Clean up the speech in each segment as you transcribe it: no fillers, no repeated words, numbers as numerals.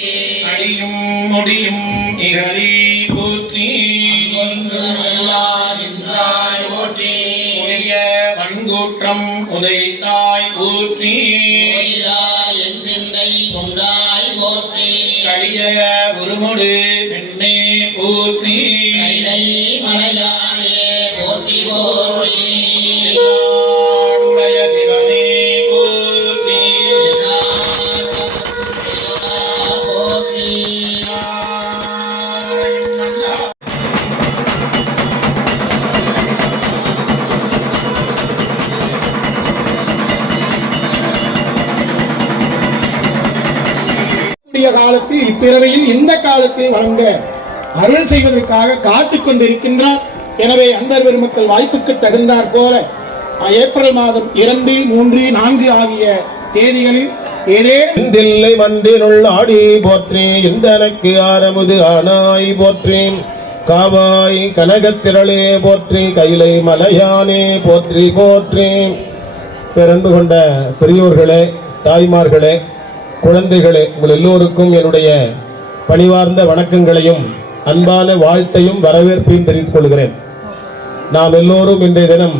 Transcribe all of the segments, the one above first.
அடியும் முடியும் இகழி போற்றி போற்றி உரிய வன்கூற்றம் உதைத்தாய் போற்றி என் சிந்தை கொண்டாய் போற்றி கடிய உருமுடு பெண்ணே போற்றி மலையானே போற்றி போற்றி சிவனே போற்றி காலத்தில் இப்பிறவையில் இந்த காலத்தில் வழங்க அருள் செய்வதற்காக காத்துக் கொண்டிருக்கின்றார். எனவே அன்பர் பெருமக்கள் வாய்ப்புக்கு தகுந்தாற் போல ஏப்ரல் மாதம் 2, 3, 4 ஆகிய தேதிகளில் ஏதேலை மன்றினுள் ஆடி போற்றி இந்தனக்கு ஆரமுது ஆனாய் போற்றி காவாய் கனகத்திரளே போற்றி கைலை மலையானே போற்றி போற்றி. பேரன்பு கொண்ட பெரியோர்களே, தாய்மார்களே, குழந்தைகளே, உங்கள் எல்லோருக்கும் என்னுடைய பணிவார்ந்த வணக்கங்களையும் அன்பான வாழ்த்தையும் வரவேற்பையும் தெரிவித்துக் கொள்கிறேன். நாம் எல்லோரும் இன்றைய தினம்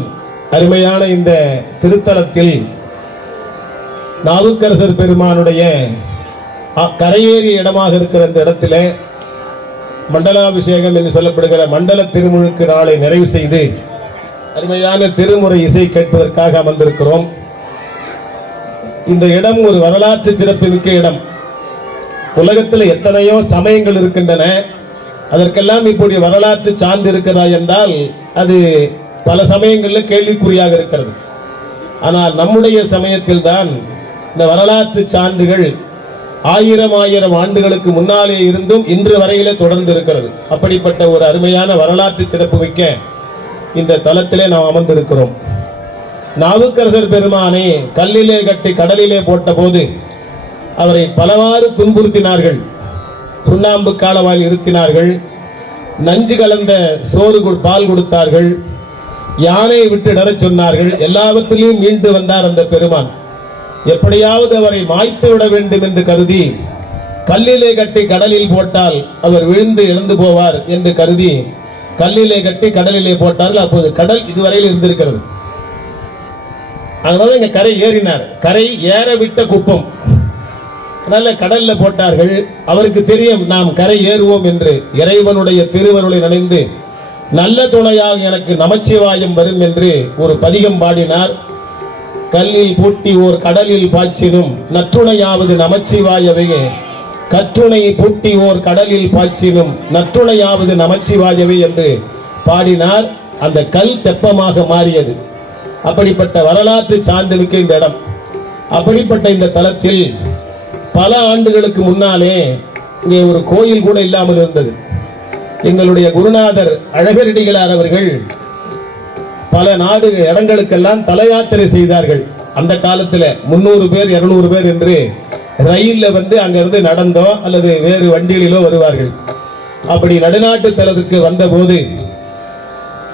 அருமையான இந்த திருத்தலத்தில் நாவுக்கரசர் பெருமானுடைய கரையேறிய இடமாக இருக்கிற இந்த இடத்துல மண்டலாபிஷேகம் என்று சொல்லப்படுகிற மண்டல திருமுழுக்கு நாளை நிறைவு செய்து அருமையான திருமுறை இசை கேட்பதற்காக அமர்ந்திருக்கிறோம். இந்த இடம் ஒரு வரலாற்று சிறப்புமிக்க இடம். உலகத்தில் எத்தனையோ சமயங்கள் இருக்கின்றன. அதற்கெல்லாம் இப்படி வரலாற்று சான்று இருக்கிறதா என்றால் அது பல சமயங்களில் கேள்விக்குறியாக இருக்கிறது. ஆனால் நம்முடைய சமயத்தில் தான் இந்த வரலாற்று சான்றுகள் ஆயிரம் ஆண்டுகளுக்கு முன்னாலே இருந்தும் இன்று வரையிலே தொடர்ந்து இருக்கிறது. அப்படிப்பட்ட ஒரு அருமையான வரலாற்று சிறப்புமிக்க இந்த தலத்திலே நாம் அமர்ந்திருக்கிறோம். நாவுக்கரசர் பெருமானை கல்லிலே கட்டி கடலிலே போட்ட போது அவரை பலவாறு துன்புறுத்தினார்கள். சுண்ணாம்பு காலவாயில் இருத்தினார்கள், நஞ்சு கலந்த சோறு பால் கொடுத்தார்கள், யானை விட்டு நடச் சொன்னார்கள். எல்லாவற்றிலையும் மீண்டு வந்தார் அந்த பெருமான். எப்படியாவது அவரை மாய்த்து விட வேண்டும் என்று கருதி கல்லிலே கட்டி கடலில் போட்டால் அவர் விழுந்து இழந்து போவார் என்று கருதி கல்லிலே கட்டி கடலிலே போட்டார்கள். அப்போது கடல் இதுவரையில் இருந்திருக்கிறது. அதனால இங்க கரை ஏறினார். கரை ஏற விட்ட குப்பம், அதனால கடல்ல போட்டார்கள். அவருக்கு தெரியும் நாம் கரை ஏறுவோம் என்று. இறைவனுடைய திருவருளை நினைந்து நல்ல துணையாக எனக்கு நமச்சிவாயம் வரும் என்று ஒரு பதிகம் பாடினார். கல்லில் பூட்டி ஓர் கடலில் பாய்ச்சினும் நற்றுணையாவது நமச்சிவாயவே, கற்றுணை பூட்டி ஓர் கடலில் பாய்ச்சினும் நற்றுணையாவது நமச்சிவாயவே என்று பாடினார். அந்த கல் தெப்பமாக மாறியது. அப்படிப்பட்ட வரலாற்று சான்றுமிக்க இந்த இடம். அப்படிப்பட்ட இந்த தலத்தில் பல ஆண்டுகளுக்கு முன்னாலே இங்கே ஒரு கோயில் கூட இல்லாமல் இருந்தது. எங்களுடைய குருநாதர் அழகரடிகளார் அவர்கள் பல இடங்களுக்கெல்லாம் தல யாத்திரை செய்தார்கள். அந்த காலத்தில் 300 பேர் 200 பேர் என்று ரயிலில் வந்து அங்கிருந்து நடந்தோ அல்லது வேறு வண்டிகளிலோ வருவார்கள். அப்படி நடுநாட்டு தலத்துக்கு வந்த போது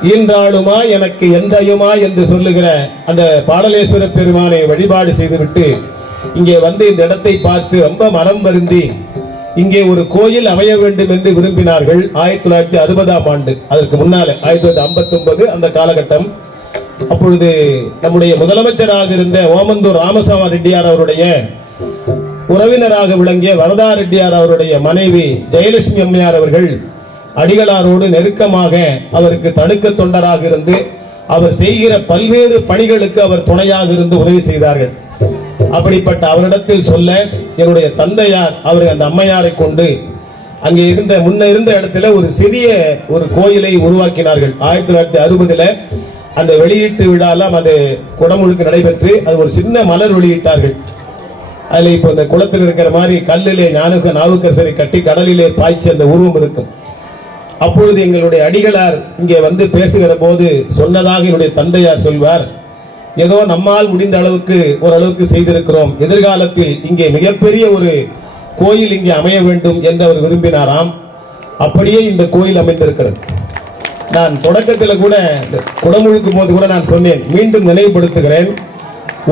ஈன்றாளுமா எனக்கு எந்தையுமா என்று சொல்லுகிற அந்த பாடலேஸ்வர பெருமானை வழிபாடு செய்துவிட்டு இங்கே வந்து இந்த இடத்தை பார்த்து ரொம்ப மனம் வருந்தி இங்கே ஒரு கோயில் அமைய வேண்டும் என்று விரும்பினார்கள். 1960ஆம் ஆண்டு, அதற்கு முன்னால 1959 அந்த காலகட்டம். அப்பொழுது நம்முடைய முதலமைச்சராக இருந்த ஓமந்தூர் ராமசாமி ரெட்டியார் அவருடைய உறவினராக விளங்கிய வரதா ரெட்டியார் அவருடைய மனைவி ஜெயலட்சுமி அம்மையார் அவர்கள் அடிகளாரோடு நெருக்கமாக அவருக்கு தடுக்க தொண்டராக இருந்து அவர் செய்கிற பல்வேறு பணிகளுக்கு அவர் துணையாக இருந்து உதவி செய்தார்கள். அப்படிப்பட்ட அவரிடத்தில் சொல்ல என்னுடைய தந்தையார் அவரை அந்த அம்மையாரை கொண்டு அங்கே முன்ன இருந்த இடத்துல ஒரு சிறிய ஒரு கோயிலை உருவாக்கினார்கள். 1960 அந்த வெளியீட்டு விழாலாம் அது குடமுழுக்கு நடைபெற்று அது ஒரு சின்ன மலர் வெளியிட்டார்கள். அதுல இப்போ இந்த குளத்தில் இருக்கிற மாதிரி கல்லிலே நாவுக்கரசரை கட்டி கடலிலே பாய்ச்சி அந்த உருவம் இருக்கும். அப்பொழுது எங்களுடைய அடிகளார் இங்கே வந்து பேசுகிற போது சொன்னதாக என்னுடைய தந்தையார் சொல்வார், ஏதோ நம்மால் முடிந்த அளவுக்கு ஓரளவுக்கு செய்திருக்கிறோம். எதிர்காலத்தில் இங்கே மிகப்பெரிய ஒரு கோயில் இங்கே அமைய வேண்டும் என்று அவர் விரும்பினாராம். அப்படியே இந்த கோயில் அமைந்திருக்கிறது. நான் தொடக்கத்தில் கூட குடமுழுக்கும் போது கூட நான் சொன்னேன், மீண்டும் நினைவுபடுத்துகிறேன்.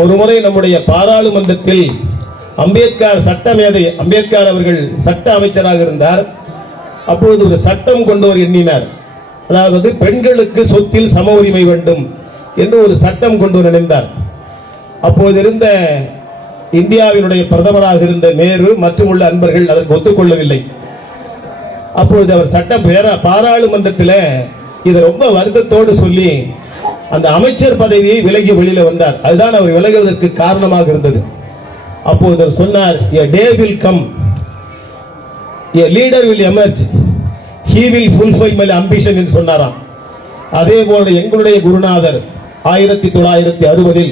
ஒரு முறை நம்முடைய பாராளுமன்றத்தில் அம்பேத்கர் சட்டமேதை அம்பேத்கர் அவர்கள் சட்ட அமைச்சராக இருந்தார். அப்பொழுது ஒரு சட்டம் கொண்டவர் எண்ணினார். அதாவது பெண்களுக்கு சொத்தில் சம உரிமை வேண்டும் என்று ஒரு சட்டம் கொண்டு நினைந்தார். அப்போது இருந்த இந்தியாவினுடைய பிரதமராக இருந்த நேரு மற்றும் உள்ள அன்பர்கள் அதற்கு ஒத்துக்கொள்ளவில்லை. அப்பொழுது அவர் சட்டம் பாராளுமன்றத்தில் இதை ரொம்ப வருத்தத்தோடு சொல்லி அந்த அமைச்சர் பதவியை விலகி வெளியில வந்தார். அதுதான் அவர் விலகுவதற்கு காரணமாக இருந்தது. அப்போது அவர் சொன்னார், a day will come, a leader will emerge, he will fulfill my ambition என்று சொன்னாராம். அதே போல எங்களுடைய குருநாதர் 1960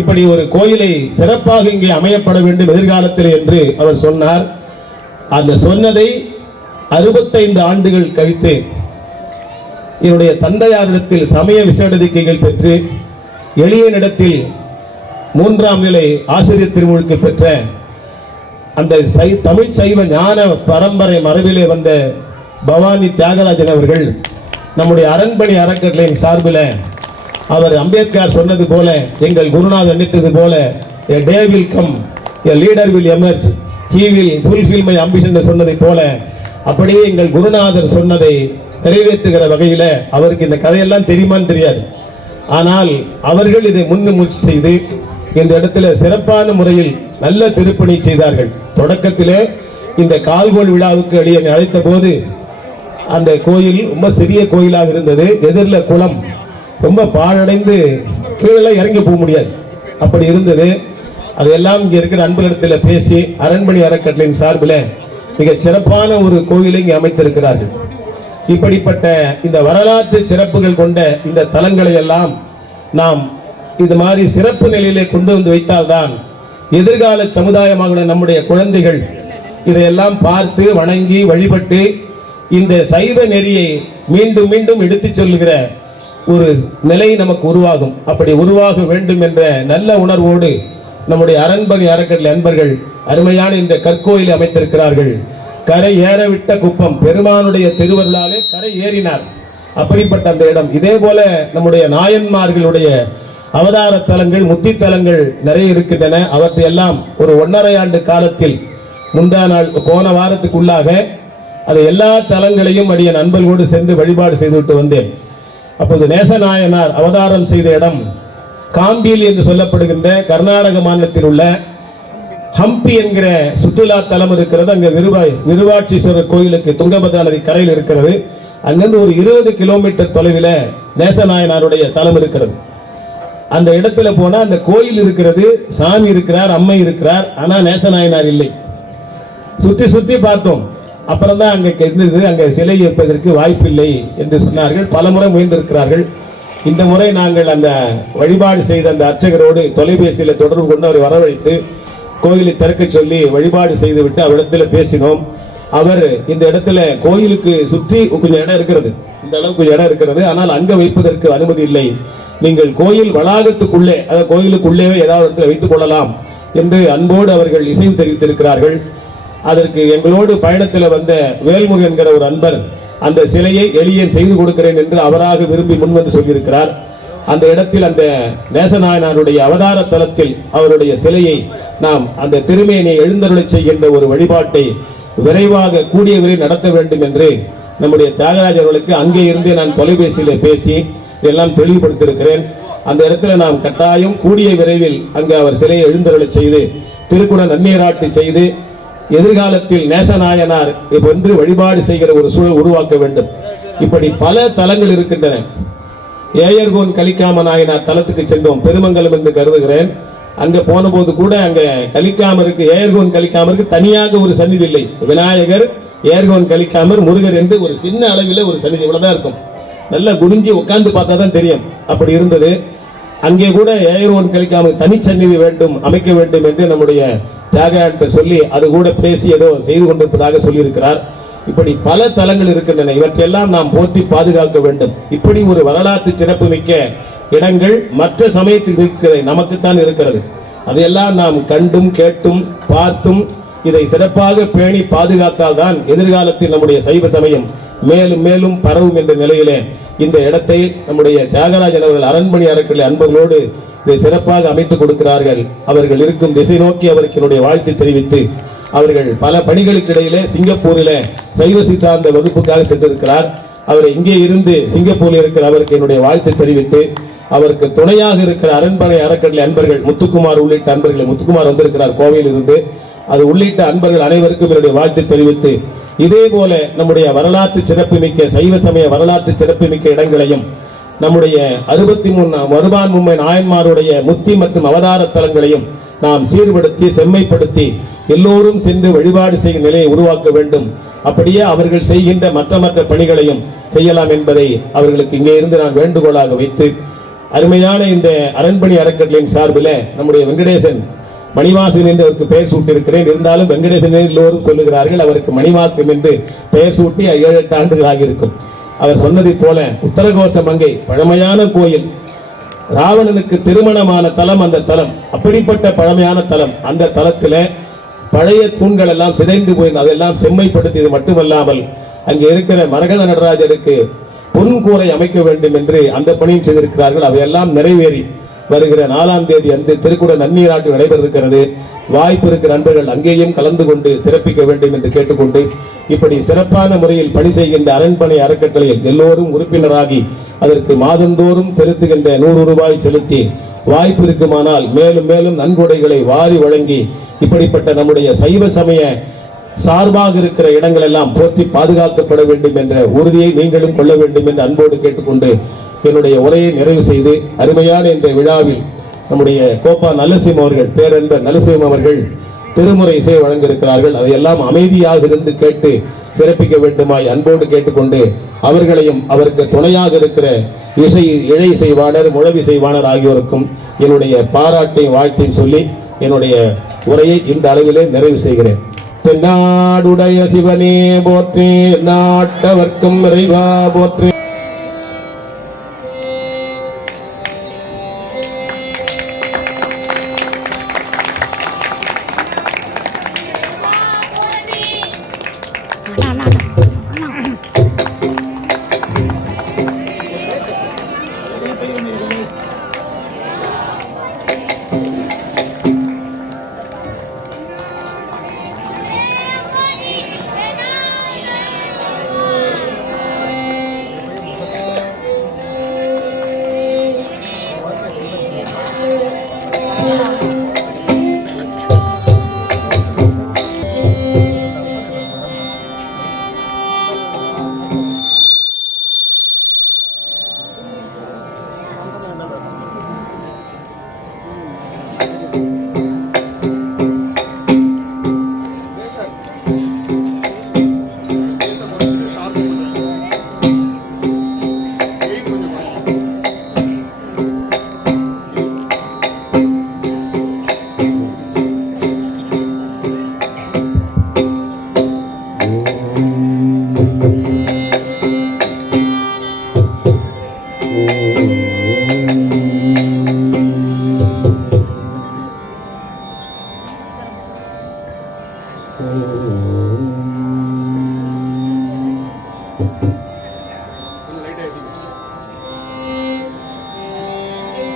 இப்படி ஒரு கோயிலை சிறப்பாக இங்கே அமையப்பட வேண்டும் எதிர்காலத்தில் என்று அவர் சொன்னார். அந்த சொன்னதை 65 ஆண்டுகள் கழித்து என்னுடைய தந்தையாரிடத்தில் சமய விசேடதிக்கைகள் பெற்று எளியனிடத்தில் 3ஆம் நிலை ஆசிரியர் திருமுழுக்கு பெற்ற அந்த தமிழ் சைவ ஞான பரம்பரை மரபிலே வந்த பவானி தியாகராஜன் அவர்கள் நம்முடைய அரண்மனை அறக்கட்டளையின் சார்பில் அவர் அம்பேத்கர் சொன்னது போல, எங்கள் குருநாதர் நினைத்தது போல, a day will come, a leader will emerge, he will fulfill my ambition சொன்னதை போல அப்படியே எங்கள் குருநாதர் சொன்னதை நிறைவேற்றுகிற வகையில் அவருக்கு இந்த கதையெல்லாம் தெரியுமான்னு தெரியாது. ஆனால் அவர்கள் இதை முன்முயற்சி செய்து இந்த இடத்துல சிறப்பான முறையில் நல்ல திருப்பணி செய்தார்கள். தொடக்கத்திலே இந்த கால்கோள் விழாவுக்கு அடியனை அழைத்த போது அந்த கோயில் ரொம்ப சிறிய கோயிலாக இருந்தது. எதிரில் குளம், ரொம்ப பாழடைந்து கீழே இறங்கி போக முடியாது, அப்படி இருந்தது. அதையெல்லாம் இங்கே இருக்கிற அன்பர்களிடத்தில் பேசி அரண்மனை அறக்கட்டளையின் சார்பில் மிக சிறப்பான ஒரு கோயிலை இங்கே அமைத்திருக்கிறார்கள். இப்படிப்பட்ட இந்த வரலாற்று சிறப்புகள் கொண்ட இந்த தலங்களை எல்லாம் நாம் இது மாதிரி சிறப்பு நிலையிலே கொண்டு வந்து வைத்தால்தான் எதிர்கால சமுதாயமாக நம்முடைய குழந்தைகள் இதையெல்லாம் பார்த்து வணங்கி வழிபட்டு இந்த சைவ நெறியை மீண்டும் மீண்டும் எடுத்துச் சொல்லுகிற ஒரு நிலை நமக்கு உருவாகும். அப்படி உருவாக வேண்டும் என்ற நல்ல உணர்வோடு நம்முடைய அரண்மனை அறக்கட்டளை அன்பர்கள் அருமையான இந்த கற்கோயிலை அமைத்திருக்கிறார்கள். கரை ஏறவிட்ட குப்பம், பெருமானுடைய திருவருளாலே கரை ஏறினார். அப்படிப்பட்ட அந்த இடம். இதே போல நம்முடைய நாயன்மார்களுடைய அவதார தலங்கள், முத்தி தலங்கள் நிறைய இருக்கின்றன. அவற்றை எல்லாம் ஒரு 1.5 ஆண்டு காலத்தில் முந்தா நாள் போன வாரத்துக்குள்ளாக அது எல்லா தலங்களையும் அடிய நண்பர்களோடு சென்று வழிபாடு செய்துவிட்டு வந்தேன். அப்போது நேசநாயனார் அவதாரம் செய்த இடம் காம்பீல் என்று சொல்லப்படுகின்ற கர்நாடக மாநிலத்தில் உள்ள ஹம்பி என்கிற சுற்றுலா தலம் இருக்கிறது. அங்கே விருவாட்சீஸ்வரர் கோயிலுக்கு துங்கபத்ரா நதி கரையில் இருக்கிறது. அங்கிருந்து ஒரு 20 கிலோமீட்டர் தொலைவில் நேசநாயனாருடைய தலம் இருக்கிறது. அந்த இடத்துல போனா அந்த கோயில் இருக்கிறது, சாமி இருக்கிறார், அம்மை இருக்கிறார், ஆனா நேசநாயனார் இல்லை. சுற்றி சுற்றி பார்த்தோம். அப்புறம் தான் அங்கே இருந்தது, அங்கே சிலை வைப்பதற்கு வாய்ப்பில்லை என்று சொன்னார்கள். பல முறை முயன்றிருக்கிறார்கள். இந்த முறை நாங்கள் அந்த வழிபாடு செய்த அந்த அர்ச்சகரோடு தொலைபேசியில் தொடர்பு கொண்டு அவரை வரவழைத்து கோயிலை திறக்க சொல்லி வழிபாடு செய்துவிட்டு அவரிடத்துல பேசினோம். அவர் இந்த இடத்துல கோயிலுக்கு சுற்றி கொஞ்சம் இடம் இருக்கிறது, இந்த அளவுக்கு இடம் இருக்கிறது, ஆனால் அங்க வைப்பதற்கு அனுமதி இல்லை. நீங்கள் கோயில் வளாகத்துக்குள்ளே, அதாவது கோயிலுக்குள்ளேயே ஏதாவது இடத்துல வைத்துக் கொள்ளலாம் என்று அன்போடு அவர்கள் இசைவு தெரிவித்திருக்கிறார்கள். அதற்கு எங்களோடு பயணத்தில் வந்த வேல்முருகன் என்கிற ஒரு அன்பர் அந்த சிலையை எளிய செய்து கொடுக்கிறேன் என்று அவராக விரும்பி முன்வந்து சொல்லியிருக்கிறார். அந்த இடத்தில் அந்த நேசநாயனாருடைய அவதார தலத்தில் அவருடைய சிலையை நாம் அந்த திருமேனியை எழுந்தருளை செய்கின்ற ஒரு வழிபாட்டை விரைவாக கூடிய விரைவில் நடத்த வேண்டும் என்று நம்முடைய தியாகராஜர் அவர்களுக்கு அங்கே இருந்தே நான் தொலைபேசியில் பேசி எல்லாம் தெளிவுபடுத்தியிருக்கிறேன். அந்த இடத்துல நாம் கட்டாயம் கூடிய விரைவில் அங்கு அவர் சிலையை எழுந்தருளை செய்து திருக்குட நன்னீராட்டு செய்து எதிர்காலத்தில் நேசநாயனார் என்று வழிபாடு செய்கிற ஒரு சூழல் உருவாக்க வேண்டும். இப்படி பல தலங்கள் இருக்கின்றன. ஏயர்கோன் கலிக்காம நாயனார் தலத்துக்கு சென்றோம், பெருமங்கலம் என்று கருதுகிறேன். அங்க போன போது கூட அங்க கலிக்காமருக்கு, ஏயர்கோன் கலிக்காமருக்கு தனியாக ஒரு சன்னிதி இல்லை. விநாயகர், ஏயர்கோன் கலிக்காமர், முருகர் என்று ஒரு சின்ன அளவில் ஒரு சன்னிதி இவ்வளவுதான் இருக்கும். நல்லா குடிஞ்சி உட்கார்ந்து பார்த்தா தான் தெரியும், அப்படி இருந்தது. அங்கே கூட ஏயர்கோன் கலிக்காமர் தனி சன்னிதி வேண்டும், அமைக்க வேண்டும் என்று நம்முடைய தியாகராஜன் சொல்லி அது கூட பேசி ஏதோ செய்து கொண்டிருப்பதாக சொல்லியிருக்கிறார். இப்படி பல தலங்கள் இருக்கின்றன. இவற்றையெல்லாம் நாம் போற்றி பாதுகாக்க வேண்டும். இப்படி ஒரு வரலாற்று சிறப்பு மிக்க இடங்கள் மற்ற சமயத்துக்கு இருக்கிறது, நமக்குத்தான் இருக்கிறது. அதையெல்லாம் நாம் கண்டும் கேட்டும் பார்த்தும் இதை சிறப்பாக பேணி பாதுகாத்தால் தான் எதிர்காலத்தில் நம்முடைய சைவ சமயம் மேலும் மேலும் பரவும் என்ற நிலையிலே இந்த இடத்தை நம்முடைய தியாகராஜன் அவர்கள் அரண்மனை அறக்கட்டளை அன்பர்களோடு இதை சிறப்பாக அமைத்துக் கொடுக்கிறார்கள். அவர்கள் இருக்கும் திசை நோக்கி அவருக்கு என்னுடைய வாழ்த்து தெரிவித்து, அவர்கள் பல பணிகளுக்கு இடையிலே சிங்கப்பூரில் சைவ சித்தாந்த வகுப்புக்காக சென்றிருக்கிறார். அவரை இங்கே இருந்து சிங்கப்பூரில் இருக்கிற அவருக்கு என்னுடைய வாழ்த்து தெரிவித்து, அவருக்கு துணையாக இருக்கிற அரண்மனை அறக்கட்டளை அன்பர்கள் முத்துக்குமார் உள்ளிட்ட அன்பர்களை, முத்துக்குமார் வந்திருக்கிறார் கோவையில் இருந்து, அது உள்ளிட்ட அன்பர்கள் அனைவருக்கும் என்னுடைய வாழ்த்து தெரிவித்து, இதே போல நம்முடைய வரலாற்று சிறப்புமிக்க சைவ சமய வரலாற்று சிறப்புமிக்க இடங்களையும் நம்முடைய 63 வருமான்மும்மை நாயன்மாருடைய முத்தி மற்றும் அவதார தலங்களையும் நாம் சீர்படுத்தி செம்மைப்படுத்தி எல்லோரும் சென்று வழிபாடு செய்யும் நிலையை உருவாக்க வேண்டும். அப்படியே அவர்கள் செய்கின்ற மற்ற பணிகளையும் செய்யலாம் என்பதை அவர்களுக்கு இங்கே இருந்து நான் வேண்டுகோளாக வைத்து, அருமையான இந்த அரண்மனை அறக்கட்டளையின் சார்பில் நம்முடைய வெங்கடேசன் மணிவாசன் என்று அவருக்கு பெயர் சூட்டியிருக்கிறேன். இருந்தாலும் வெங்கடேசன் எல்லோரும் சொல்லுகிறார்கள், அவருக்கு மணிவாசன் என்று பெயர் சூட்டி 7-8 ஆண்டுகள் ஆகியிருக்கும். அவர் சொன்னதை போல உத்தரகோச மங்கை பழமையான கோயில், ராவணனுக்கு திருமணமான தலம் அந்த தலம், அப்படிப்பட்ட பழமையான தலம். அந்த தலத்தில் பழைய தூண்கள் எல்லாம் சிதைந்து போய் அதெல்லாம் செம்மைப்படுத்தியது மட்டுமல்லாமல் அங்கே இருக்கிற மரகத நடராஜருக்கு பொன்கூரை அமைக்க வேண்டும் என்று அந்த பணியும் செய்திருக்கிறார்கள். அவையெல்லாம் நிறைவேறி வருகிற 4ஆம் தேதி அன்று திருக்குட நன்னீராட்டு நடைபெற இருக்கிறது. வாய்ப்பு இருக்கிற நண்பர்கள் அங்கேயும் கலந்து கொண்டு சிறப்பிக்க வேண்டும் என்று கேட்டுக்கொண்டு, இப்படி சிறப்பான முறையில் பணி செய்கின்ற அரண்மனை அறக்கட்டளையில் எல்லோரும் உறுப்பினராகி அதற்கு மாதந்தோறும் செலுத்துகின்ற 100 ரூபாய் செலுத்தி, வாய்ப்பு இருக்குமானால் மேலும் மேலும் நன்கொடைகளை வாரி வழங்கி, இப்படிப்பட்ட நம்முடைய சைவ சமய சார்பாக இருக்கிற இடங்கள் எல்லாம் போற்றி பாதுகாக்கப்பட வேண்டும் என்ற உறுதியை நீங்களும் கொள்ள வேண்டும் என்று அன்போடு கேட்டுக்கொண்டு என்னுடைய உரையை நிறைவு செய்து, அருமையான இந்த விழாவில் நம்முடைய கோப்பா நல்லசிவம் அவர்கள், பேரன்பர் நல்லசிவம் அவர்கள் திருமுறை இசை வழங்கியிருக்கிறார்கள். அதையெல்லாம் அமைதியாக இருந்து கேட்டு சிறப்பிக்க வேண்டுமாய் அன்போடு கேட்டுக்கொண்டு, அவர்களையும் அவருக்கு துணையாக இருக்கிற இழை இசைவாணர் முழவிசைவாணர் ஆகியோருக்கும் என்னுடைய பாராட்டையும் வாழ்த்தையும் சொல்லி என்னுடைய உரையை இந்த அளவிலே நிறைவு செய்கிறேன். தென்னாடுடைய சிவனே போற்றி, நாட்டவர்க்கும் இறைவா போற்றி.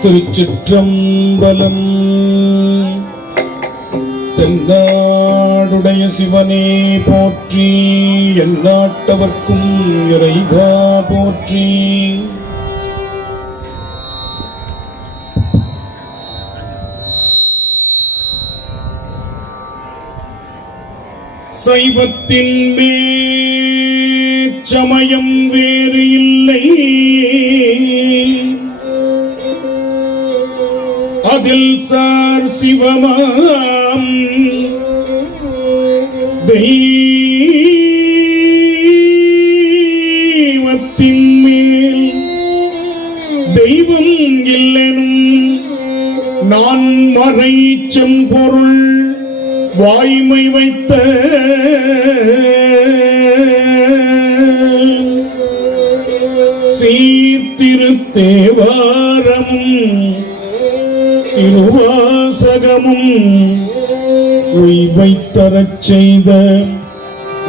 திருச்சிற்றம்பலம். தென்னாடுடைய சிவனே போற்றி, எந்நாட்டவர்க்கும் இறைவா போற்றி. சைவத்தின் மேச்சமயம் வேறு இல்லை, அதில் சார் சிவமாம் தெய்வத்தின் மேல் தெய்வம் இல்லெனும் நான் மறை செம்பொருள் வாய்மை வைத்த சீர்திருத்தேவாரமும் திருவாசகமும் உய்வைத்தரச் செய்த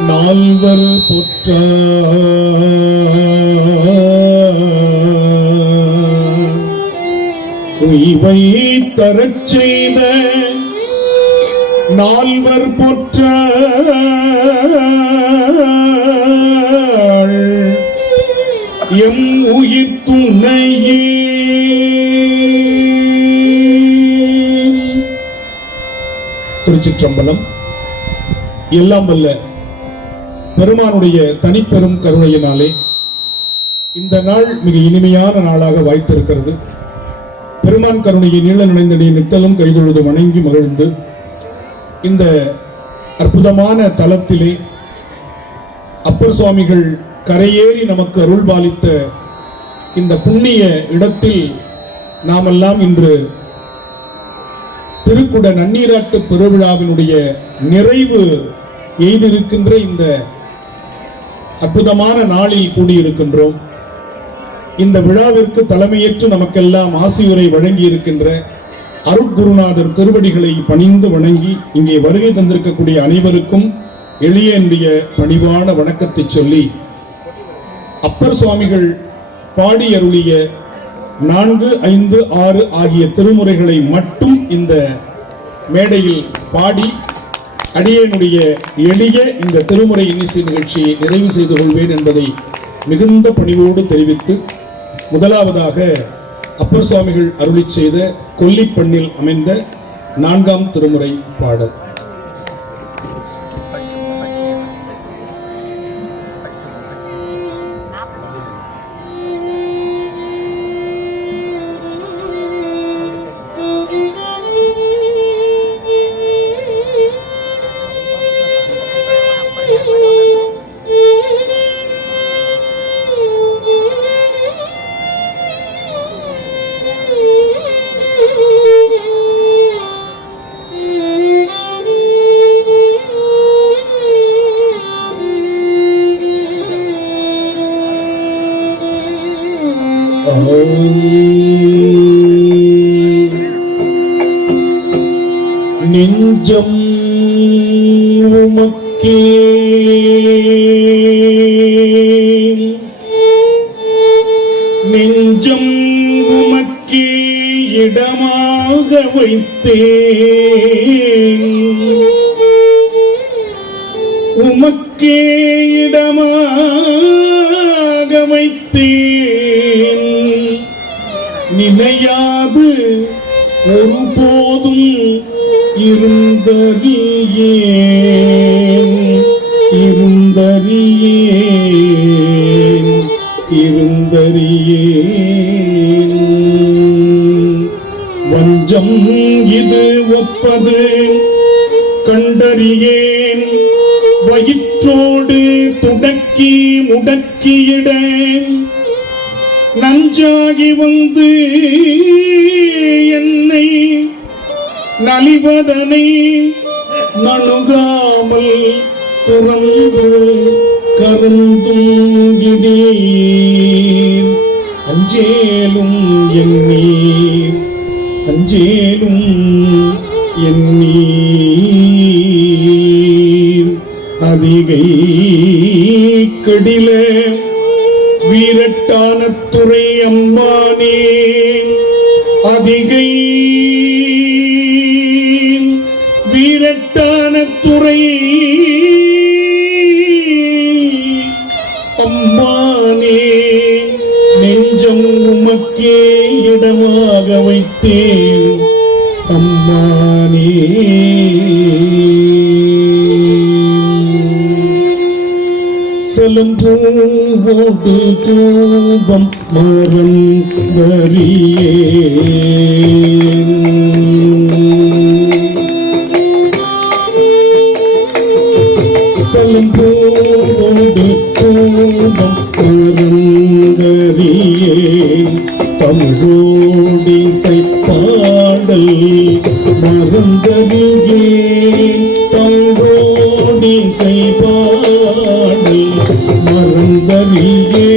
நால்வர் பொற்றார். உய்வை தரச் செய்த நால்வர் பொற்ற எம் உயிர் துணையே. திருச்சிற்றம்பலம். எல்லாம் வல்ல பெருமானுடைய தனிப்பெரும் கருணையினாலே இந்த நாள் மிக இனிமையான நாளாக வாய்த்திருக்கிறது. பெருமான் கருணையை நீள நினைந்தடி நித்தலும் கைதொழுது வணங்கி மகிழ்ந்து இந்த அற்புதமான தலத்திலே அப்பர் சுவாமிகள் கரையேறி நமக்கு அருள் பாலித்த இந்த புண்ணிய இடத்தில் நாமெல்லாம் இன்று திருக்குட நன்னீராட்டு பெருவிழாவினுடைய நிறைவு எய்திருக்கின்ற இந்த அற்புதமான நாளில் கூடியிருக்கின்றோம். இந்த விழாவிற்கு தலைமையேற்று நமக்கெல்லாம் ஆசியுரை வழங்கி இருக்கின்ற அருட்குருநாதர் திருவடிகளை பணிந்து வணங்கி இங்கே வருகை தந்திருக்கக்கூடிய அனைவருக்கும் எளிய என்னுடைய பணிவான வணக்கத்தை சொல்லி, அப்பர் சுவாமிகள் பாடி அருளிய 4, 5, 6 ஆகிய திருமுறைகளை மட்டும் இந்த மேடையில் பாடி அடியனுடைய எளிய இந்த திருமுறை இன்னிசை நிகழ்ச்சியை நிறைவு செய்து கொள்வேன் என்பதை மிகுந்த பணிவோடு தெரிவித்து, முதலாவதாக அப்பர் சுவாமிகள் அருளி செய்த கொல்லிப்பண்ணில் அமைந்த 4ஆம் திருமுறை பாடல். நெஞ்சம் உமக்கே நெஞ்சம் உமக்கே இடமாக வைத்தேன், உமக்கே இடமாக வைத்தேன், நினையாது ஒருபோதும் இருந்தறியேன் இருந்தறியேன் இருந்தறியேன். வஞ்சம் இது ஒப்பது கண்டறியேன், வயிற்றோடு துடக்கி முடக்கியிடேன், நஞ்சாகி வந்து என்னை நலிவதனை நணுகாமல் துறந்து கருந்துங்கிடீர். அஞ்சேலும் எண்ணீர் அஞ்சேலும் எண்ணீர். அதிகை கடில வீரட்டான துறை அம்மானே, அதிகை வீரட்டான துறை அம்மானே, நெஞ்சம் உமக்கே இடமாக வைத்தேன் அம்மானே. சலம்பூவோடு தூபம் மறந்தறியேன், சலம்பூவோடு தூபம் மறந்தறியேன், தமிழோடிசை பாடல் மறந்தறியேன், தமிழோடிசை பாடல் மறந்தறியேன்,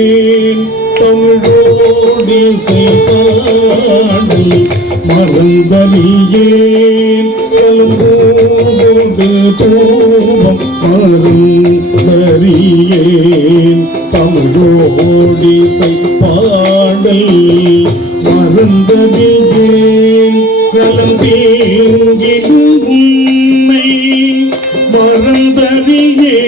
தமிழோடிசை பாடல் மறந்தறியேன், சலம்பூவோடு தூபம் மறந்தறியேன், தமிழோடிசை பாடல் மறந்தறியேன். தீங்கிலும் உன்னை மறந்தறியே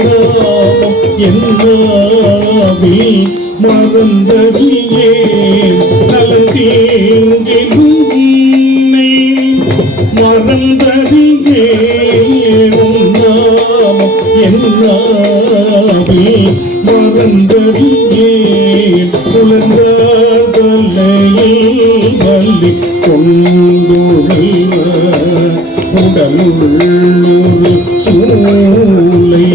நாமம் என்னாவில் மறந்தறியே நலந்தீங்கிலும் உன்னை மறந்தறியே நாமம் என்னாவில் மறந்தறியே உலகலையில் வள்ளி கொண்டுள்ள உடலுள்ளொரு சூளை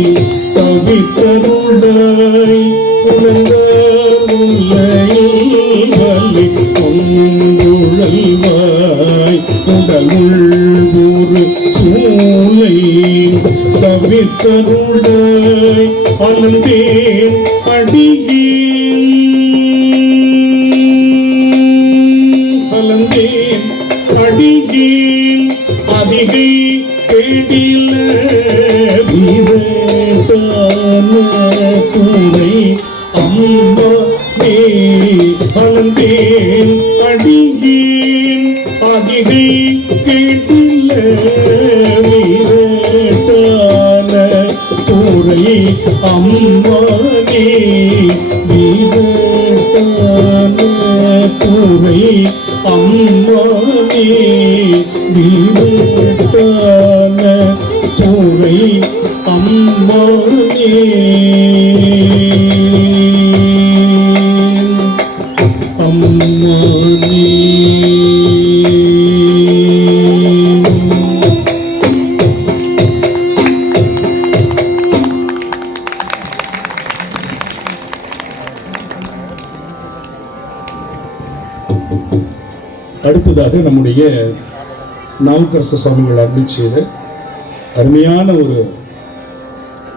தவித்தருளாய் உலகலையில் வள்ளி கொண்டுழல்வாய் உடலுள்ளொரு சூளை தவித்தருளாய் அலந்தேன் அடியேன் அலந்தேன் அடியேன் அதிகை கேடில வீரட்டான கூரை அம்மா நீ அலந்தேன் அடியேன் அதிகை கேடில வீரட்டான கூரை அம்மா நீ வீரட்டான கூரை அம்மானே வீரட்டான கூரை அம்மானே அம்மானே அடுத்ததாக நம்முடைய நாவுக்கரசு சுவாமிகள் அருள் செய்த அருமையான ஒரு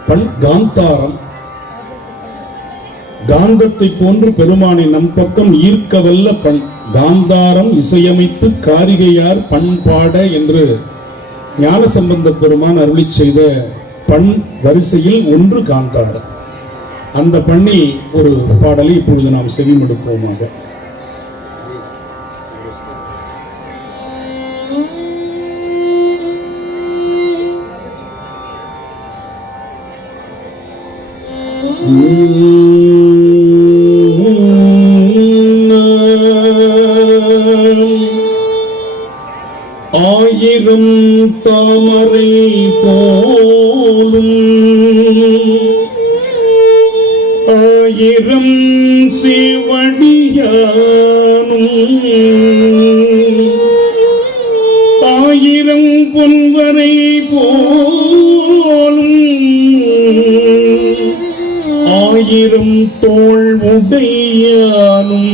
பண் காந்தாரம். காந்தத்தை போன்று பெருமானை நம் பக்கம் ஈர்க்கவல்ல பண் காந்தாரம் இசையமைத்து காரிகையார் பண்பாட என்று ஞானசம்பந்த பெருமான் அருளி செய்த பண் வரிசையில் ஒன்று காந்தாரம். அந்த பண்ணில் ஒரு பாடலை இப்பொழுது நாம் செவிமடுப்போமாக. ஆயிரம் தாமரை போலும் ஆயிரம் சிவடியானும் ஆயிரம் பொன்வரை போலும் ஆயிரம் தோள் உடையானும்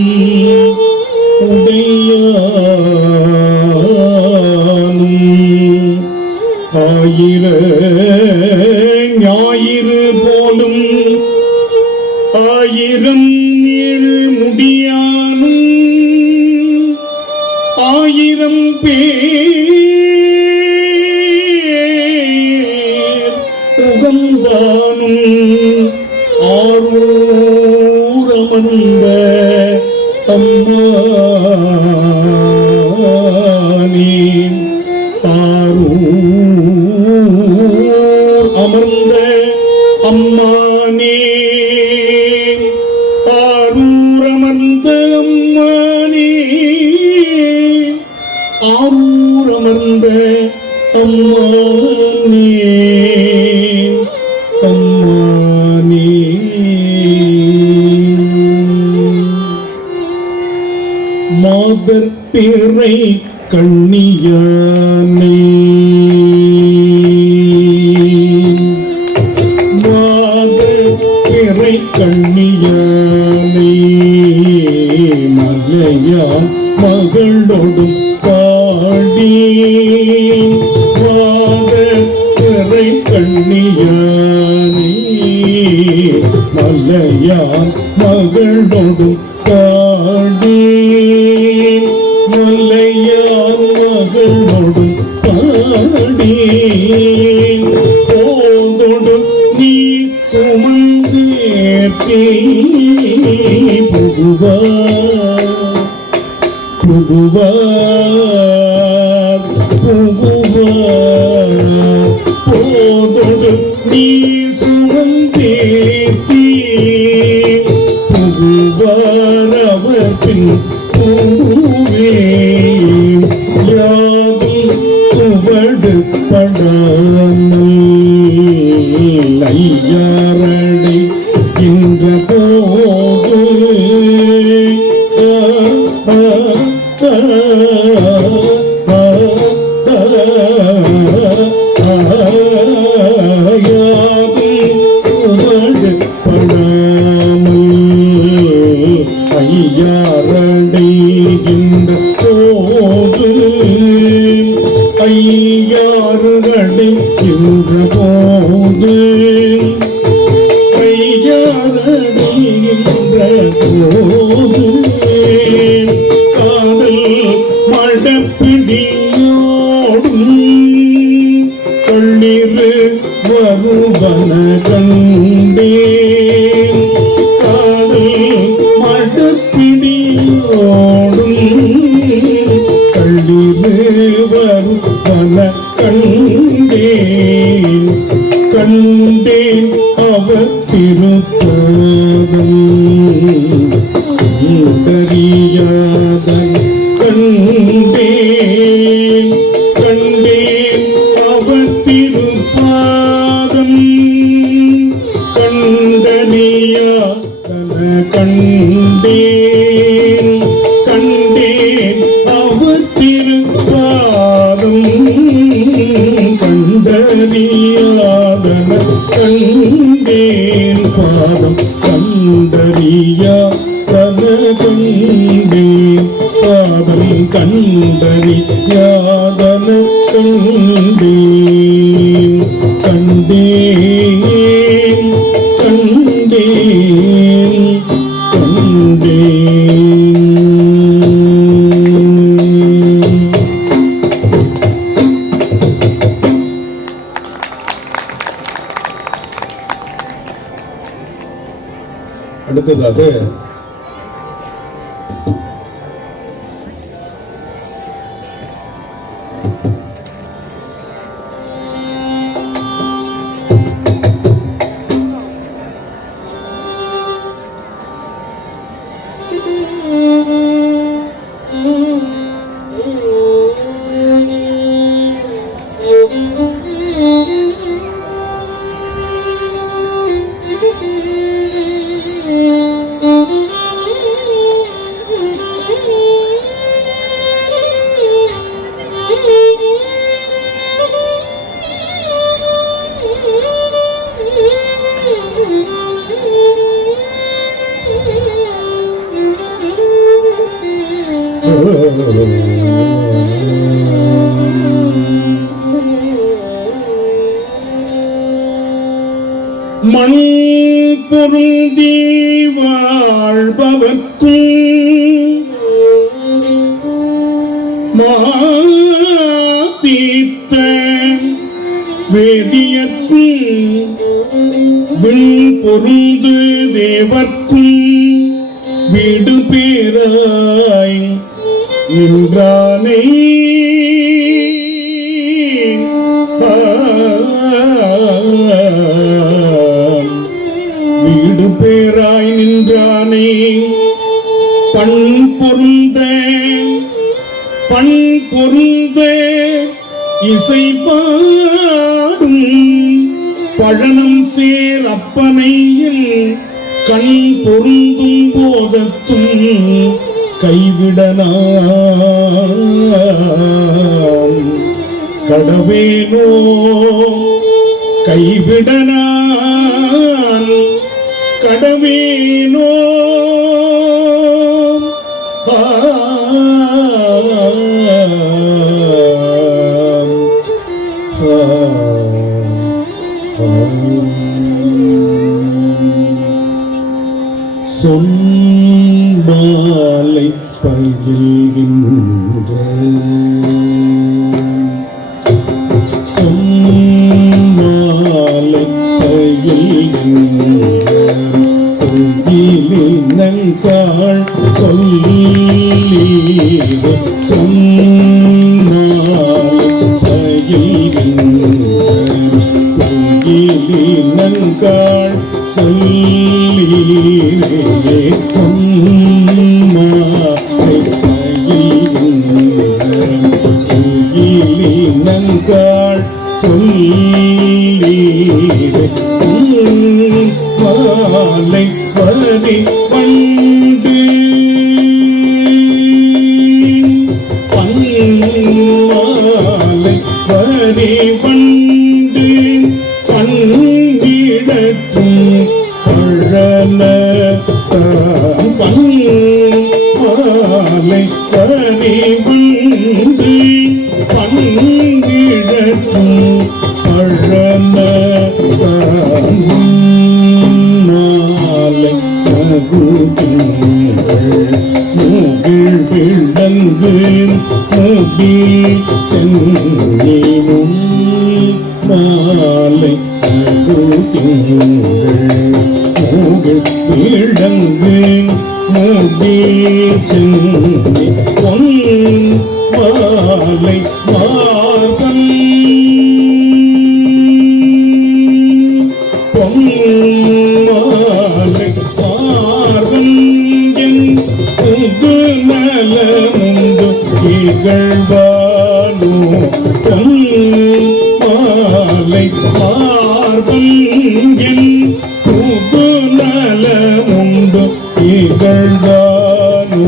ஆயிர ஞாயிறு போலும் ஆயிரம் நீள் முடியானும் ஆயிரம் பேர் உகந்தானும் ஆரூரமந்த அம்மானே ஆரூர் அமர்ந்த அம்மானே ஆரூர் அமர்ந்த அம்மானே ஆரூர் அமர்ந்த அம்மானே அம்மானே மாதர் பிறை கண்ணியானே மாதர் பிறை கண்ணியானே மலையான் மகளோடும் பாடி மாதர் பிறை கண்ணியானே மலையான் மகளோடும் பாடி மலையான் மகளோடும் பாடி போதோடு நீ சுமந்து புகுவாய் புகுவார் புகுவார் போதொடு நீ சுமந்தேத்தி புகுவார் அவர் பின் புகுவேன் யாதும் சுவடு படாமல் ஐயாரடை இன்ற போது ஐயாரடைகின்ற போது ஐயாறுகடைகின்ற போது ஐயாரடைகின்ற போது காதல் மடப்பிடியோடும் கண்ணீர் வருவன கண்டேன் காதல் மடப்பிடியோடும் கண்ணீர் வருவன கண்டேன் கண்டேன் அவர் திருப்பாதம் கண்டறியாதன் கண்டேன் கண்டேன் அவர் திருப்பாதம் கண்டறியாதன கண்டேன் கண்டேன் அவர் திருப்பாதம் கண்டறியாதன கண்டேன் பாதம் கண்டறியாதன கண்டேன் பாதம் கண்டறியாதன கண்டேன் கண்டேன் கண்டேன் கண்டேன் அடுத்ததாக மண் பொருந்தி வாழ்பவர்க்கும் மாத்தீத்த வேதியர்க்கும் விண் பொருந்து தேவர்க்கும் வீடு பேராய் நின்றானே வீடு பேராய் நின்றானே பண் பொருந்த இசை பாடும் பழனம் சேர் அப்பனையில் கண் பொருந்தும் போதத்தும் கைவிடனாம் கடவேனோ கைவிடனான் கடவேனோ சொன்மாலை பயில்கின்ற சொன்மாலை பயில்கின்ற கோயிலினங்காள் சொல்லி நன்காள் சொல்லீரே மாலை வரி பண்டு பன்மாலை வரி பண்டு பண்டிடற்றும் பழன பன்மாலை வரி பண்டு பண்டிடற்றும் பழன மாலை மூகில் விளங்கு முடி சென்னினும் மாலை மூகில் விளங்கு முடி சென்னி பொன் மாலை மார்பன் பொன்மாலை பார்வன் புது நலமுண்டு இகழ்வானோ பொன்மாலை பார்வன் புது நலமுண்டு இகழ்வானோ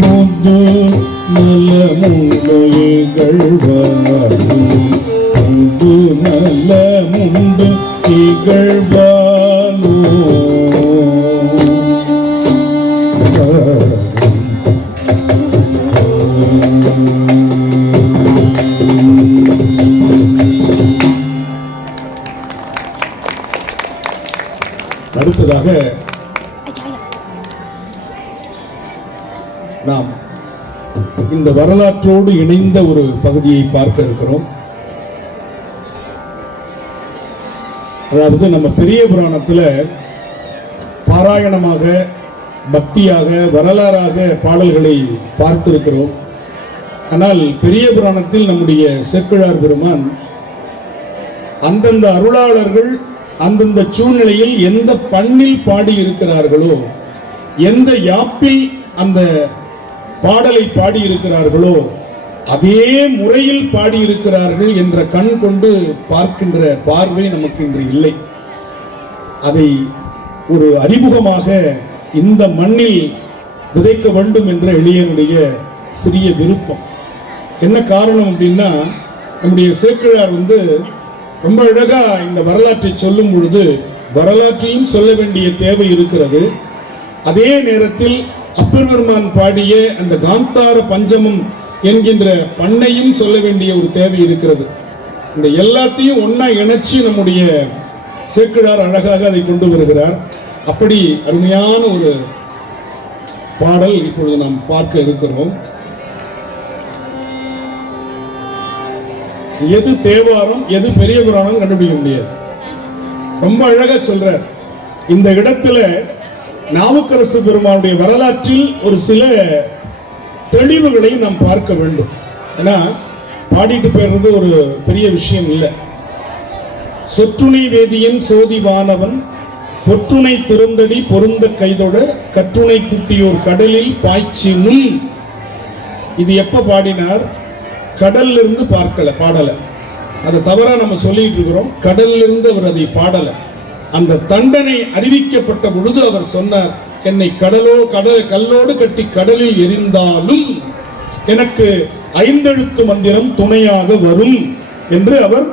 புது நலமுண்டு இகழ்வானோ புது நலமுண்டு இகழ்வானோ. அடுத்ததாக நாம் இந்த வரலாற்றோடு இணைந்த ஒரு பகுதியை பார்க்க இருக்கிறோம். அதாவது நம்ம பெரிய புராணத்துல பாராயணமாக பக்தியாக வரலாறாக பாடல்களை பார்த்திருக்கிறோம். ஆனால் பெரிய புராணத்தில் நம்முடைய சேக்கிழார் பெருமான் அந்தந்த அருளாளர்கள் அந்தந்த சூழ்நிலையில் எந்த பண்ணில் பாடி இருக்கிறார்களோ, எந்த யாப்பில் அந்த பாடலை பாடியிருக்கிறார்களோ அதே முறையில் பாடியிருக்கிறார்கள் என்ற கண் கொண்டு பார்க்கின்ற பார்வை நமக்கு இன்று இல்லை. அதை ஒரு அறிமுகமாக இந்த மண்ணில் விதைக்க வேண்டும் என்ற எளியனுடைய சிறிய விருப்பம். என்ன காரணம் அப்படின்னா, நம்முடைய சேக்கிழார் ரொம்ப அழகா இந்த வரலாற்றை சொல்லும் பொழுது வரலாற்றையும் சொல்ல வேண்டிய தேவை இருக்கிறது. அதே நேரத்தில் அப்பர் பெருமான் பாடிய அந்த காந்தார பஞ்சமம் என்கின்ற பண்ணையும் சொல்ல வேண்டிய ஒரு தேவை இருக்கிறது. இந்த எல்லாத்தையும் ஒன்னா இணைச்சு நம்முடைய சேக்கிழார் அழகாக அதை கொண்டு வருகிறார். அப்படி அருமையான ஒரு பாடல் இப்பொழுது நாம் பார்க்க இருக்கிறோம். எது தேவாரம் எது பெரிய புராணம் கண்டுபிடிக்க முடியாது. ரொம்ப அழகா சொல்றார். இந்த இடத்துல நாவுக்கரசு பெருமானுடைய வரலாற்றில் ஒரு சில தெளிவுகளை நாம் பார்க்க வேண்டும். ஏன்னா பாடிட்டு போயிடுறது ஒரு பெரிய விஷயம் இல்லை. சொற்றுணை வேதியன் சோதிவானவன் பொற்றுணை திருந்தடி பொருந்த கைதொட கற்றுணை குட்டியோர் கடலில் பாய்ச்சினும். இது எப்ப பாடினார்? கடல்ல இருந்து பாடல. அதை தவறா நம்ம சொல்லிட்டு இருக்கிறோம். கடல்ல இருந்து அவர் அதை பாடல. அந்த தண்டனை அறிவிக்கப்பட்ட பொழுது அவர் சொன்னார், என்னை கல்லோடு கட்டி கடலில் எரிந்தாலும் எனக்கு ஐந்தெழுத்து மந்திரம் துணையாக வரும் என்று அவர்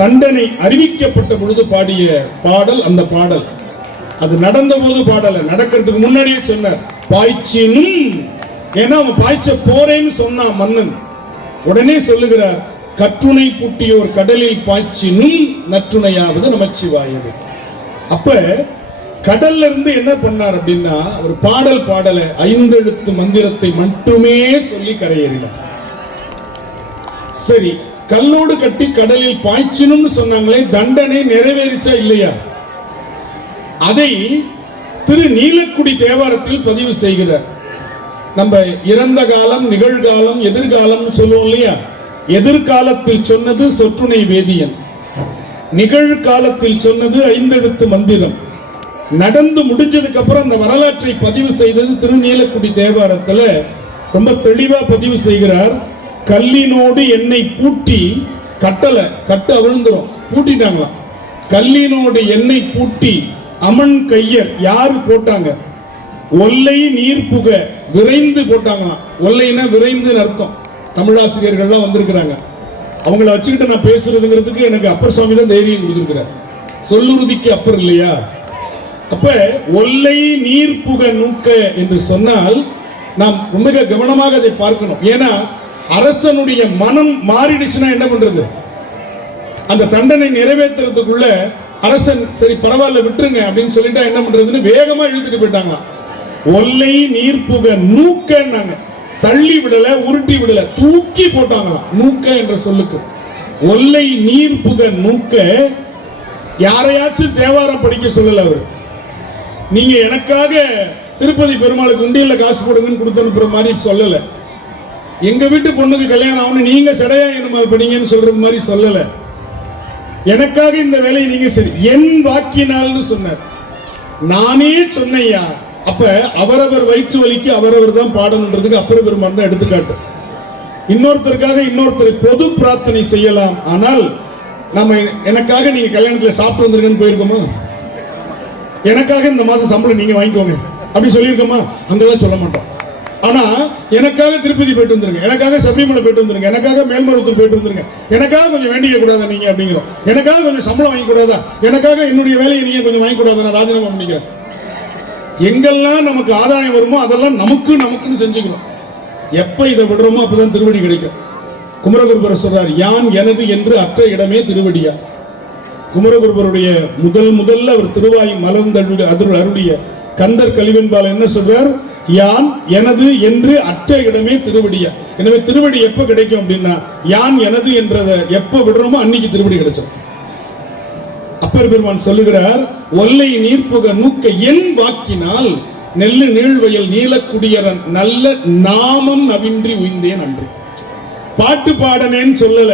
தண்டனை அறிவிக்கப்பட்ட பொழுது பாடிய பாடல் அந்த பாடல். அது நடந்த போது பாடல, நடக்கிறதுக்கு முன்னாடியே சொன்னார் பாய்ச்சினும். ஏன்னா அவன் பாய்ச்ச போறேன்னு சொன்னான் மன்னன். உடனே சொல்லுகிறார், கற்றுணை பூட்டியோர் கடலில் பாய்ச்சினும் நற்றுணையாவது நமச்சிவாயது. அப்ப கடல்ல இருந்து என்ன பண்ணார் அப்படின்னா, ஒரு பாடல ஐந்தெழுத்து மந்திரத்தை மட்டுமே சொல்லி கரையேறினார். சரி, கல்லோடு கட்டி கடலில் பாய்ச்சினும்னு சொன்னாங்களே, தண்டனை நிறைவேறிச்சா இல்லையா? அதை திரு நீலக்குடி தேவாரத்தில் பதிவு செய்கிறார். நம்ம இறந்த காலம், நிகழ்காலம், எதிர்காலம் சொல்லுவோம் இல்லையா? எதிர்காலத்தில் சொன்னது சொற்றுணை வேதியன், நிகழ்காலத்தில் சொன்னது ஐந்தெழுத்து மந்திரம். நடந்து முடிஞ்சதுக்கு அப்புறம் அந்த வரலாற்றை பதிவு செய்தது திருநீலக்குடி தேவாரத்துல ரொம்ப தெளிவா பதிவு செய்கிறார். கல்லினோடு என்னை பூட்டி கட்டு அவிழ்ந்துரும், பூட்டிட்டாங்களாம். கல்லினோடு எண்ணெய் பூட்டி அமன் கையர் யாரு போட்டாங்க? ஒல்லை நீர் புக விரைந்து போட்டாங்களாம். ஒல்லைன்னா விரைந்து அர்த்தம். தமிழாசிரியர்கள்லாம் வந்திருக்கிறாங்க. அவங்கள வச்சுக்கிட்டு நான் பேசுறதுங்கிறதுக்கு எனக்கு அப்பர் சுவாமி தான் தைரியம் கொடுத்திருக்கிறார். சொல்லுறுதிக்கு அப்பர் இல்லையா? அப்ப ஒல்லை நீர் புக நூக்க என்று சொன்னால் நாம் மிக கவனமாக அதை பார்க்கணும். ஏன்னா அரசனுடைய மனம் மாறிடுச்சுன்னா என்ன பண்றது? அந்த தண்டனை நிறைவேற்றுறதுக்குள்ள அரசன் சரி பரவாயில்ல விட்டுருங்க அப்படின்னு சொல்லிட்டா என்ன பண்றதுன்னு வேகமா இழுத்துட்டு போயிட்டாங்க. ஒல்லை நீர் புக நூக்கன்னாங்க. தள்ளி விடல, உருட்டி விடல, தூக்கி போட்டாங்களாம். நூக்க என்ற சொல்லுக்கு ஒல்லை நீர் புக நூக்க. யாரையாச்சும் தேவாரம் படிக்க சொல்லல அவரு. நீங்க எனக்காக திருப்பதி பெருமாளுக்கு உண்டியல்ல காசு போடுங்கன்னு கொடுத்து அனுப்புற மாதிரி சொல்லல. எங்க வீட்டு பொண்ணுக்கு கல்யாணம் ஆகணும், நீங்க சடையா என்ன படிங்கன்னு சொல்றது மாதிரி சொல்லல. எனக்காக இந்த வேலையை நீங்க சரி என் வாக்கினால்னு சொன்னார். நானே சொன்னையா. அப்ப அவரவர் வயிற்று வலிக்கு அவரவர் தான் பாடணுன்றதுக்கு அப்பர் பெருமான் தான் எடுத்துக்காட்டு. இன்னொருத்தருக்காக இன்னொருத்தரை பொது பிரார்த்தனை செய்யலாம். ஆனால் நம்ம எனக்காக நீங்க கல்யாணத்துல சாப்பிட்டு வந்திருக்கேன்னு போயிருக்கோமா? எனக்காக இந்த மாசம் சம்பளம் நீங்க வாங்கிக்கோங்க அப்படி சொல்லியிருக்கோமா? அங்கெல்லாம் சொல்ல மாட்டோம். ஆனா எனக்காக திருப்பதி போயிட்டு வந்துருங்க, எனக்காக சபரிமலை போயிட்டு வந்துருங்க, எனக்காக மேல்மருவத்தூர் போயிட்டு வந்துருங்க, எனக்காக கொஞ்சம் வேண்டிக்க கூடாதா நீங்க அப்படிங்கிறோம். எனக்காக கொஞ்சம் சம்பளம் வாங்கி கூடாதா, எனக்காக என்னுடைய வேலையை நீங்க கொஞ்சம் வாங்கி கூடாதா, நான் ராஜினாமா பண்ணிக்கிறேன். எங்கெல்லாம் நமக்கு ஆதாயம் வருமோ அதெல்லாம் நமக்குன்னு செஞ்சுக்கணும். எப்ப இதை விடுறோமோ அப்பதான் திருவடி கிடைக்கும். குமரகுருபர் சொல்றார், யான் எனது என்று அற்ற இடமே திருவடியா. குமரகுருபருடைய முதல்ல அவர் திருவாய் மலர்ந்த அருடைய கந்தர் கலிவென்பால் என்ன சொல்றார்? யான் எனது என்று அற்ற இடமே திருவடியா. எனவே திருவடி எப்ப கிடைக்கும் அப்படின்னா யான் எனது என்றதை எப்ப விடுறோமோ அன்னைக்கு திருவடி கிடைச்சோம். அப்பர் பெருமான் சொல்லுகிறார், ஒல்லை நீர்ப்புக நூக்க என் வாக்கினால் நெல்லு நீழ்வயல் நீலக்குடியரன் நல்ல நாமம் நவின்றி உய்ந்தேன் அன்று. பாட்டு பாடனேன்னு சொல்லல,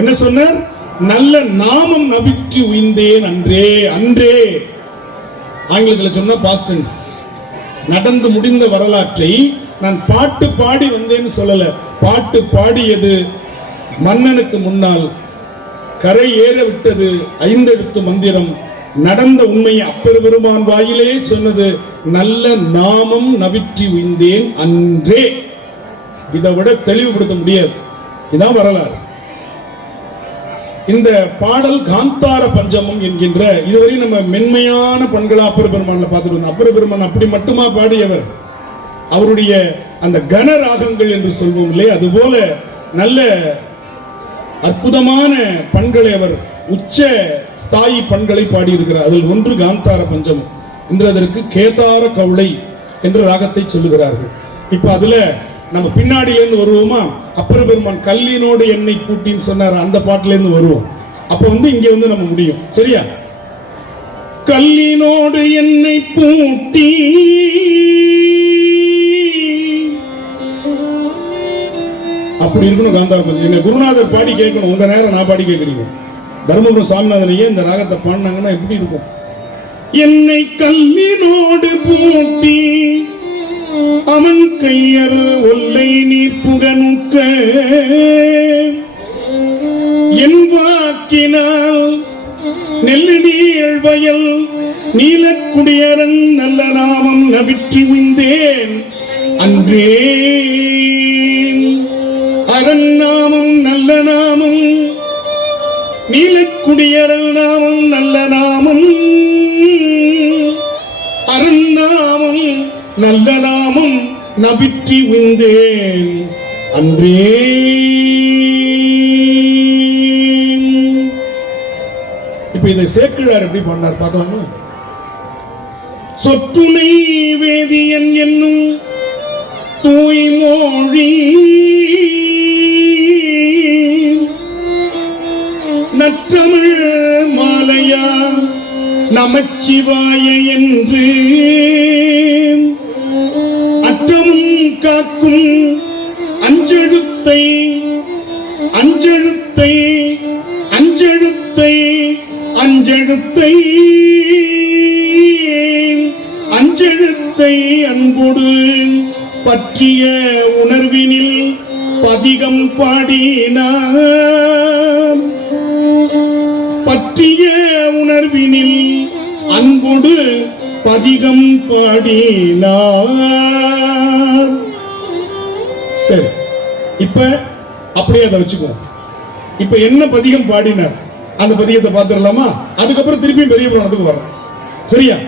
என்ன சொன்னார்? நல்ல நாமம் நவிற்றி உய்ந்தேன் அன்றே. அன்றே ஆங்கிலத்தில் சொன்ன பாஸ்ட் டென்ஸ். நடந்து முடிந்த வரலாற்றை நான் பாட்டு பாடி வந்தேன்னு சொல்லல. பாட்டு பாடியது மன்னனுக்கு முன்னால் கரை ஏற விட்டது 5 எழுத்து மந்திரம். நடந்த உண்மையை அப்பர் பெருமான் வாயிலே சொன்னது நல்ல நாமம் நவிற்றி உய்ந்தேன் அன்றே. இதை விட தெளிவுபடுத்த முடியாது. இதான் வரலாறு. இந்த பாடல் காந்தார பஞ்சமம் என்கின்ற, இதுவரை நம்ம மென்மையான பண்களை அப்பர் பெருமான்ல பார்த்துட்டு வந்தோம். அப்பர் பெருமான் அப்படி மட்டுமா பாடியவர்? அவருடைய அந்த கன ராகங்கள் என்று சொல்வோம் இல்லையா, அதுபோல நல்ல அற்புதமான பண்களை அவர் உச்ச ஸ்தாயி பண்களை பாடியிருக்கிறார். அதில் ஒன்று காந்தார பஞ்சமம் என்று அதற்கு கேதார கவுளை என்ற ராகத்தை சொல்லுகிறார்கள். இப்ப அதுல நம்ம பின்னாடியிலேருந்து வருவோமா? அப்பர் பெருமான் கல்லினோடு எண்ணெய் பூட்டின்னு சொன்னார், அந்த பாட்டிலேருந்து வருவோம். அப்ப இங்க நம்ம முடியும். சரியா? கல்லினோடு எண்ணெய் பூட்டி அப்படி இருக்கணும் காந்தார பஞ்சம். எங்க குருநாதர் பாடி கேட்கணும், உங்க நேரம் நான் பாடி கேட்கறீங்க. தர்மபுரம் சுவாமிநாதனையே இந்த ராகத்தை பாடினாங்கன்னா எப்படி இருக்கும்? என்னை கல்லினோடு பூட்டி அவன் கையர் ஒல்லை நீர் புகனுக்க என் வாக்கினால் நெல்லு நீள் வயல் நீலக்குடியரன் நல்ல நாமம் நவிற்றி உய்ந்தேன் அன்றே. அரண் நாமம் நல்ல நாமம், நீலக்குடியரன் நாமம் நல்ல நாமம், அரண் நாமம் நல்ல நாமம் நவிற்றி உய்ந்தேன் அன்றே. இப்ப இதை சேக்கிழார் எப்படி பண்ணார் பார்க்கலாமா? சொற்றுமை வேதியன் என்னும் தூய்மொழி நற்றமிழ் மாலையா நமச்சிவாய என்று அற்றமும் காக்கும் அஞ்செழுத்தை அஞ்செழுத்தை அஞ்செழுத்தை அஞ்செழுத்தை அஞ்செழுத்தை அன்போடு பற்றிய உணர்வினில் பதிகம் பாடினார். பற்றிய உணர்வினில் அன்போடு பதிகம் பாடினார். சரி, இப்ப அப்படியே அதை வச்சுக்குவோம். இப்ப என்ன பதிகம் பாடினார் அந்த பதிகத்தை பார்த்துடலாமா? அதுக்கப்புறம் திருப்பியும் பெரிய புராணத்துக்கு வரோம். சரியா?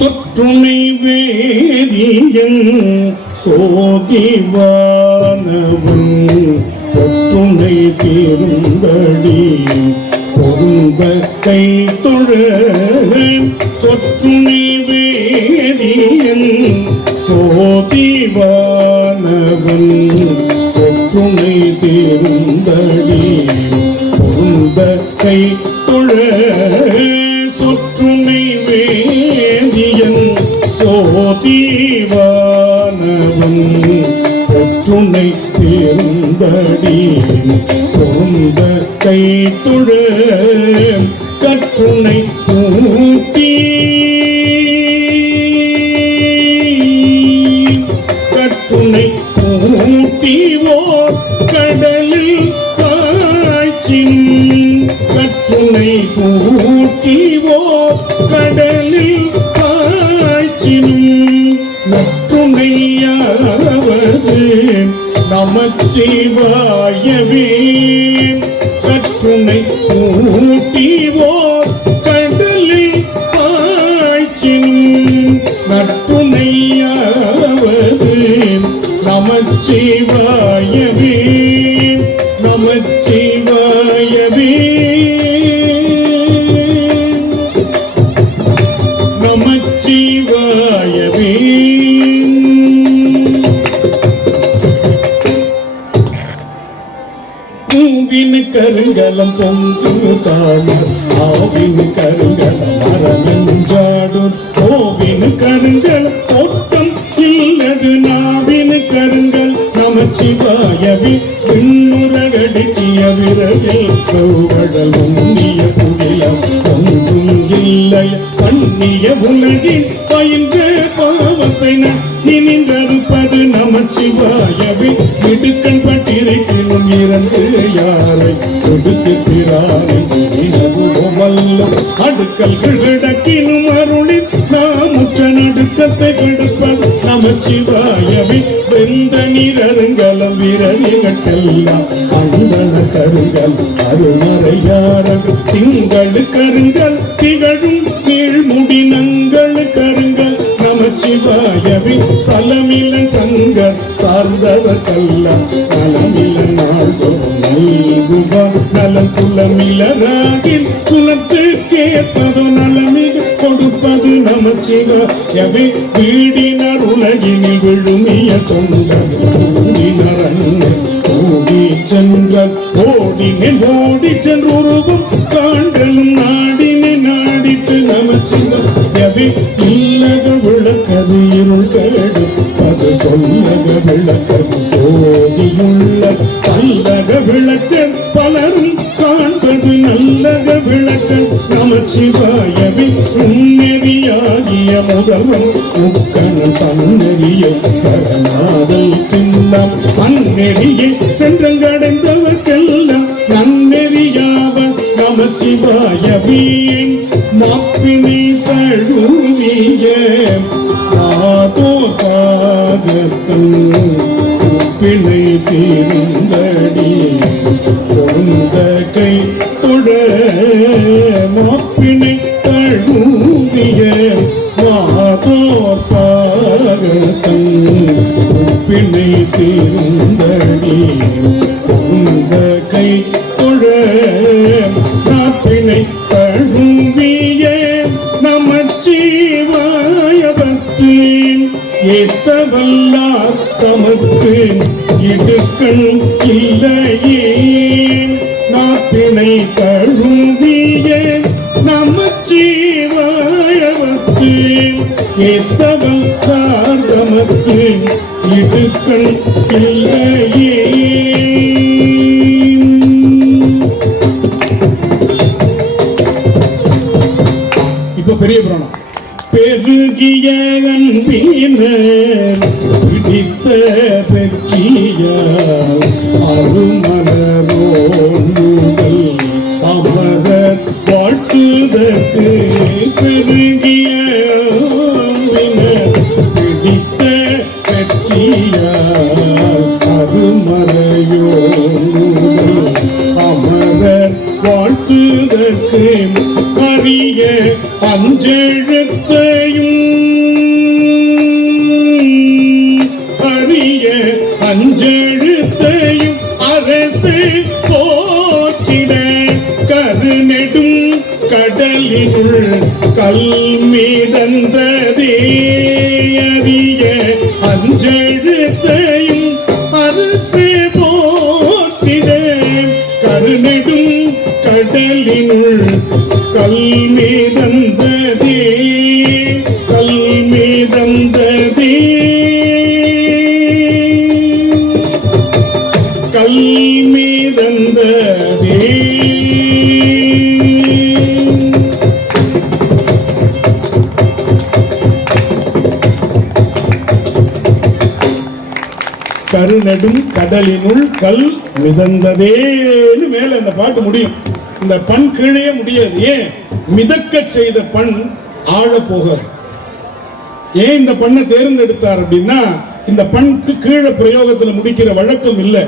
சொற்றுணை வேதியன் சோதிவானவன் பொற்றுணை தீர்ந்தடி பொருந்த கை தொழ. சொற்றுணை வேதியன் சோதிவானவன் பொற்றுணை தீர்ந்தடி பொருந்த கை தொழ. சொற்றுணை வேதியன் சோதிவானவன் பொற்றுணை தீர்ந்தடி பொருந்த கை தொழ. கற்றுணை பூட்டி கற்றுணை பூட்டிவோர் கடலில் காய்ச்சின். கற்றுணை பூட்டிவோர் கடலில் காய்ச்சினும் நற்றுணையாவது நமச்சிவாயவே. கற்றுணை பூட்டிவோர் கடலில் காய்ச்சினும் நற்றுணையாவது நமச்சிவாயவே. நமச்சிவாயவே. நமச்சிவாயவே. பூவின் கருங்கலம் பொங்கு தாழ் ஆவின் கருங்கலம் மரமெஞ்சாடும். கோவின் கருங்கலம் தோட்டம் இல்லது நாவின் கருங்கல் நமச்சிவாயவே. விண்ணுரகடிக்கிய விரகில் கௌகடல் உண்ணிய புகிலம் ஒன்றும் இல்லைய பண்ணிய உலகில் பயின்ற பாவத்தை நின்றறுப்பது நமச்சிவாயவே. இடுக்கண் பட்டிருக்கினும் இறந்து யாரை கொடுத்து பிறாரை நினைவுமல்லும் அடுக்கல்கள் கிடக்கினும் அருளில் நாமுற்ற நடுக்கத்தை கெடுப்பது நமச்சிவாயவே. வெந்த நீரருங்கலம் விரலிகட்டெல்லாம் அந்தன கருங்கல் அருமறையாரன் திங்கள் கருங்கல் திகழும் நீழ்முடி நங்கள் கருங்கல் நமச்சிவாயவே. சலமிலன் சங்கர் சார்ந்தவர்கெல்லாம் நலமிலன் நாள்தோறும் நல்குவார். நலம் குலமிலராகில் குலத்து கேட்பதோ நலமிக கொடுப்பது நமச்சிவாயவே. வீடினர் உலகினில் விழுமிய தொண்டர் கூடினர் அண்ணன் கூடி சென்றார். ஓடினேன் ஓடி சென்று உருவம் காண்டலும் நாடினே நாடிட்டு நமச்சிவாயவே. இல்லக விளக்கது இருள் கெடுப்பது சொல்லக விளக்கது சோதியுள்ள பல்லக விளக்க பலரும் காண்பது நல்லக விளக்க நமச்சிவாயவே. உன்னெறியாகிய முதல்வன் முக்கணன் தன்னெறியை சரணாதல் பின்னம் அந்நெறியை சென்றங்கடைந்தவர்க்கெல்லாம் நன்னெறியாவர் நமச்சிவாயவே. மாப்பினை தழுவிய மாதோ பாகத்தன் பிணை தீர்ந்தடி பொருந்த கை தொழ. மாப்பினை தீர்ந்தடி உந்த கை தொழ நாப்பினை தழுவிய நமச்சிவாயவத்து ஏத்தவல்லார் தமக்கு இடுக்கண் இல்லையே நாப்பினை தழுவிய நமச்சிவாயவத்து ஏத்தவல்லார் தமக்கு இடுக்கண் இல்லையே. இப்ப பெரிய புராணம். பெருகிய அன்பினர் பிடித்த பெற்றியார் அருமலரோடுகள் அமரர் வாழ்த்துதற்கு பெருகிய அன்பினர் பிடித்த பெற்றியார் அருமலையோடுகள் அமரர் வாழ்த்துதற்கு அரிய அஞ்செழுத்தையும் அரசு போற்றிட கருநெடும் கடலினுள் கல் மீதந்ததே அரிய அஞ்செழுத்தையும் அரசு போற்றிட கருநெடும் கடலினுள் கல் மீதந்ததே கல் மீதந்ததே கல் மீதந்ததே. கருநெடும் கடலினுள் கல் மிதந்ததேன்னு மேல அந்த பாட்டு முடியும். இந்த பண் கீழே முடியாது. ஏன்? மிதக்க செய்த பண் ஆழ போகாது. ஏன் இந்த பண்ணை தேர்ந்தெடுத்தார் அப்படின்னா, இந்த பண்க்கு கீழே பிரயோகத்துல முடிக்கிற வழக்கம் இல்லை.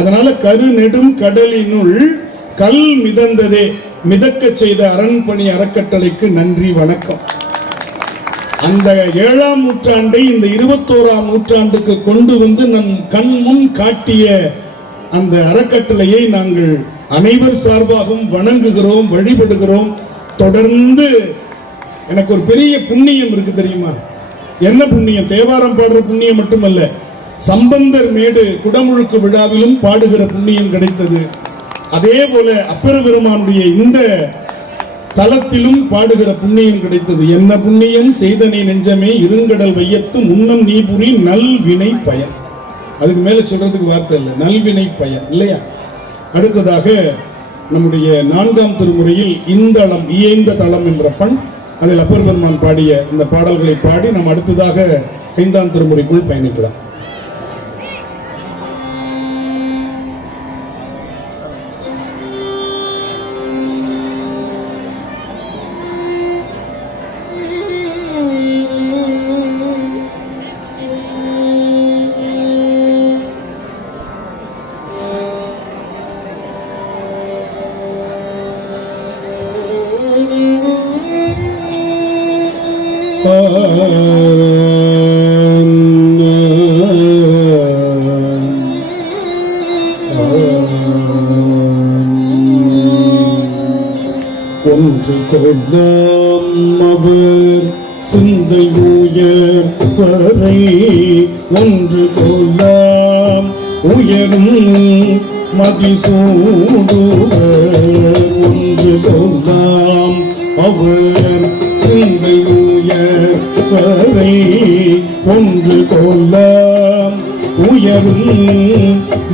அதனால கருநெடும் கடலினுள் கல் மிதந்ததே மிதக்க செய்த அரண்பணி அறக்கட்டளைக்கு நன்றி வணக்கம். அந்த 7ஆம் நூற்றாண்டை இந்த 21ஆம் நூற்றாண்டுக்கு கொண்டு வந்து நம் கண் முன் காட்டிய அந்த அறக்கட்டளையை நாங்கள் அனைவர் சார்பாகவும் வணங்குகிறோம், வழிபடுகிறோம். தொடர்ந்து எனக்கு ஒரு பெரிய புண்ணியம் இருக்கு தெரியுமா? என்ன புண்ணியம்? தேவாரம் பாடுற புண்ணியம் மட்டுமல்ல, சம்பந்தர் மேடு குடமுழுக்கு விழாவிலும் பாடுகிற புண்ணியம் கிடைத்தது. அதே போல அப்பர பெருமானுடைய இந்த தலத்திலும் பாடுகிற புண்ணியம் கிடைத்தது. என்ன புண்ணியம் செய்தனை நெஞ்சமே இருங்கடல் வையத்து முன்னம் நீபுரி நல்வினை பயன். அதுக்கு மேல சொல்றதுக்கு வார்த்தை இல்லை, நல்வினை பயன் இல்லையா? அடுத்ததாக நம்முடைய 4ஆம் திருமுறையில் இந்தளம் இயைந்த தளம் என்ற பண், அதில் அப்பர் பெருமான் பாடிய இந்த பாடல்களை பாடி நாம் அடுத்ததாக 5ஆம் திருமுறைக்குள் பயணிக்கலாம். ஒன்று கொள்ளாம் அவர் சிந்தை உயர் வரை, ஒன்று கொள்ளாம் உயரும் மதிசூடுவர், ஒன்று கொள்ளாம் அவர் சிந்தை உயர் வரை, ஒன்று கொள்ளாம் உயரும்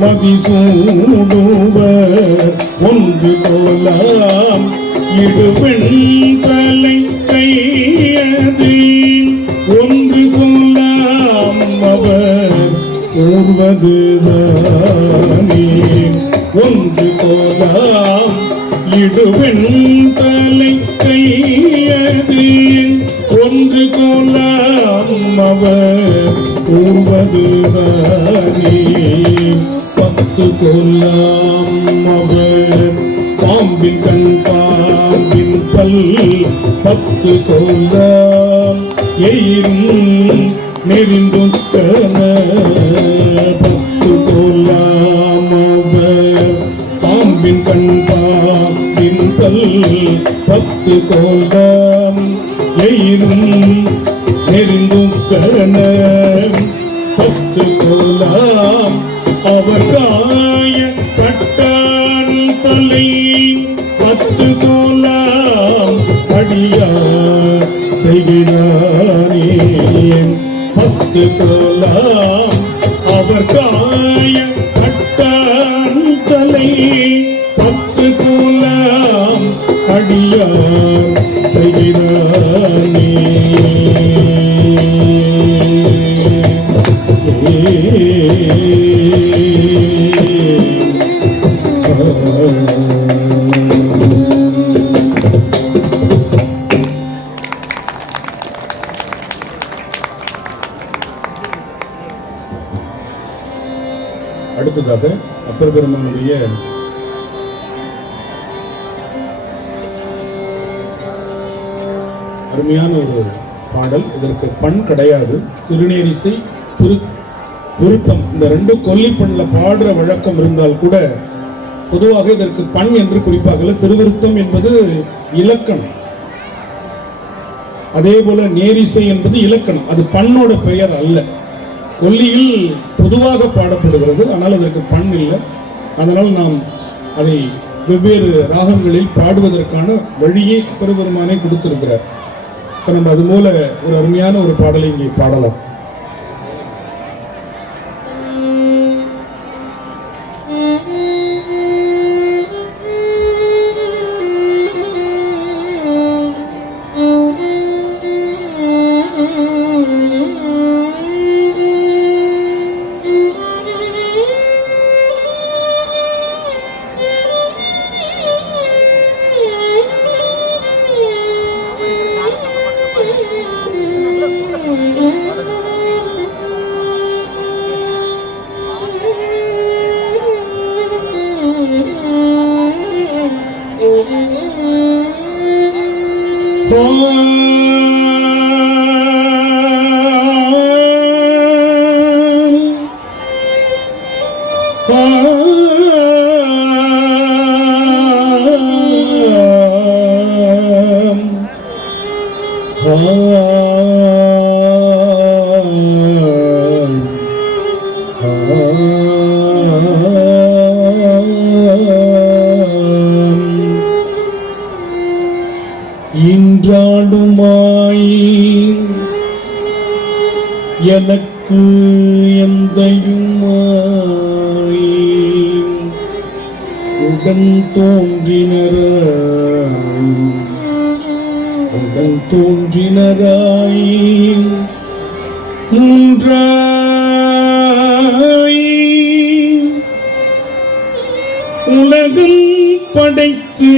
மதிசூடுவர், ஒன்று கொள்ளாம் இடுவெண் தலை கையது, ஒன்று கொள்ளாம் அவர் கூர்வதுதானே, ஒன்று கொள்ளாம் இடுவெண் தலை கையது, ஒன்று கொள்ளாம் அவர் கூர்வதுதானே, 10 கொள்ளாம் அவர் பாம்பின் கண் பாம்பின் பல், 10 கொள்ளாம் எயிரும் நெறிந்துட்டன, கண்பாவின் பல் 10 கோலம் எயிலும் நெறிந்துக்கன 10 கோலம் அவர் காய கட்டான் தலை 10 கோலம் அடியார் செய்கிறானே 10 கோலம் அவர் காய கட்டான் தலை 10 கோலம் அடியார் செய்கிறானே அடுத்ததாக அப்பர் பெருமானுடைய அருமையான ஒரு பாடல். இதற்கு பண் கிடையாது. திருநேரிசை, விருத்தம் இந்த 2 கொல்லிப்பண்ல பாடுற வழக்கம் இருந்தால் கூட பொதுவாக இதற்கு பண் என்று குறிப்பாக திருவிருத்தம் என்பது இலக்கணம். அதே போல நேரிசை என்பது இலக்கணம், அது பண்ணோட பெயர் அல்ல. கொல்லியில் பொதுவாக பாடப்படுகிறது, ஆனால் அதற்கு பண் இல்லை. அதனால் நாம் அதை வெவ்வேறு ராகங்களில் பாடுவதற்கான வழியை பெருமானே கொடுத்திருக்கிறார். இப்ப நம்ம அது போல ஒரு அருமையான ஒரு பாடலை இங்கே பாடலாம். இன்றாடுமாய் எனக்கு எந்தையுமாய் உடன் தோன்றினராய் மூன்றாய் உலகம் படைத்து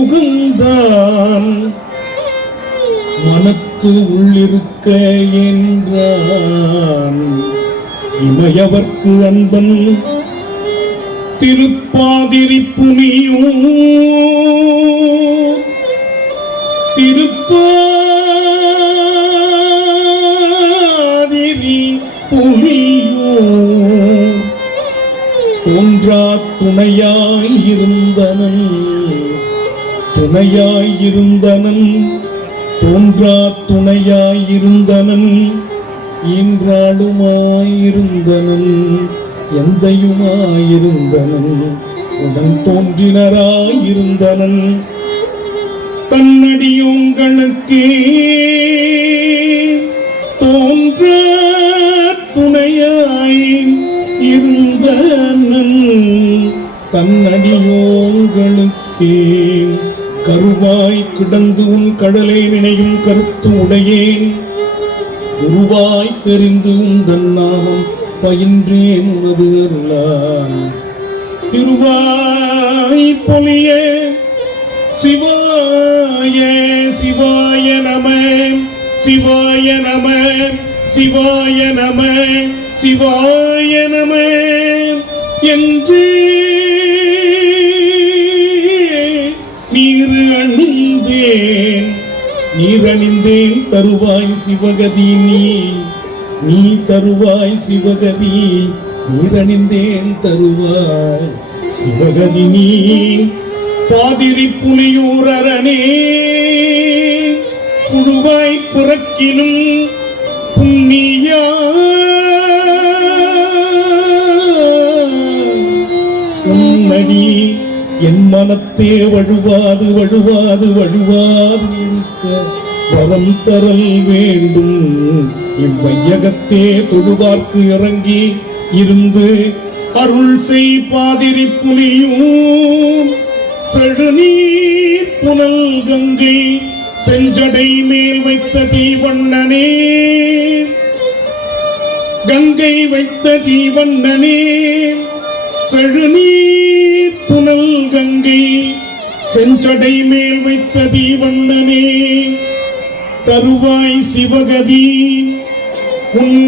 உகந்தான் மனத்து உள்ளிருக்க என்றான் இமையவர்க்கு அன்பன் திருப்பாதிரி புனியோ தோன்றா துணையாயிருந்தனன் தோன்றா துணையாயிருந்தனன் ஈன்றாளுமாயிருந்தனன் எந்தையுமாயிருந்தனன் உடன் தோன்றினராயிருந்தனன் தன்னடியோங்களுக்கே தோன்ற துணையாய் இருந்தனன் தன்னடியோங்களுக்கே கருவாய் கிடந்து உன் கடலை நினையும் கருத்து உடையேன் குருவாய் தெரிந்து உந்தன் நாமம் பயின்றேன் உனது அருளால் திருவாய் பொலிய சிவாய சிவாய நம சிவாய நம சிவாய நம சிவாய நம என்று நீரணிந்தேன் தருவாய் சிவகதி நீ தருவாய் சிவகதி நீரணிந்தேன் தருவாய் சிவகதி நீ பாதிரி புலியூரரணே புழுவாய் புறக்கினும் புண்ணியா உன்னடி என் மனத்தே வழுவாது வழுவாது வழுவாது இருக்க வரம் தரல் வேண்டும். இவ்வையகத்தே தொழுவார்க்கு இறங்கி இருந்து அருள் செய் பாதிரி புலியும் செழுநீர் புனல் கங்கை செஞ்சடை மேல் வைத்த தீவண்ணனே கங்கை வைத்த தீவண்ணனே செழுநீர் புனல் கங்கை செஞ்சடை மேல் வைத்த தீவண்ணனே தருவாய் சிவகதி உன்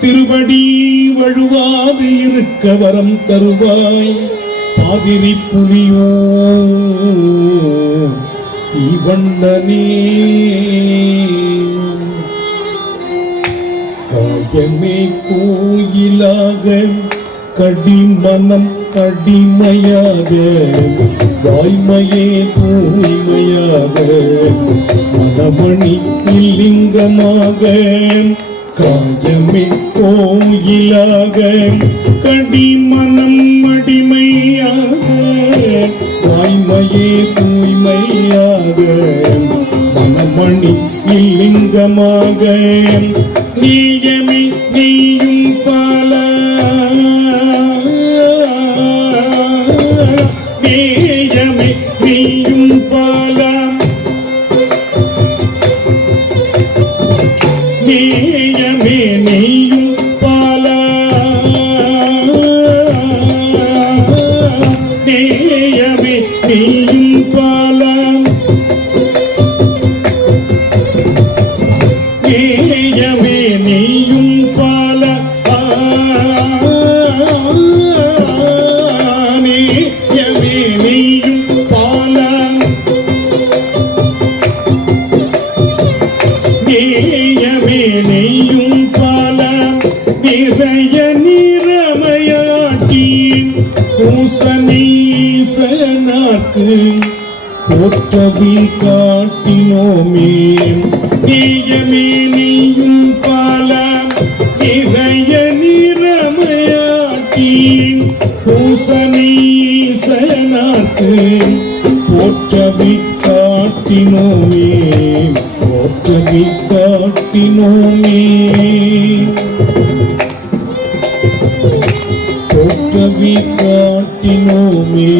திருவடி வழுவாது இருக்க வரம் தருவாய் பாதிரி புலியோ தீவண்ணனே காயமே கோயிலாக கடிமனம் அடிமையாக வாய்மையே தூய்மையாக மனமணி லிங்கமாக காயமே கோயிலாக கடிமனம் அடிமையாக வாய்மையே தூய்மையாக மனமணி லிங்கமாக நீயமே நீயும் பால நேயமே நீயும் பால நேயமே நீயும் பால நேயமே நீயும் பால நேயமே நீயும் பால நேயமே நீயும் பால நேயமே நீயும் பால நிறைய நிறமையாட்டி பூசனீசனாக்கு போற்றவி காட்டினோமே நீயமே நீயும் பால நிறைய நிறமையாட்டி பூசனீசனாக்கு போற்றவி காட்டினோமே போற்றவி காட்டினோமே போற்றவி காட்டினோமே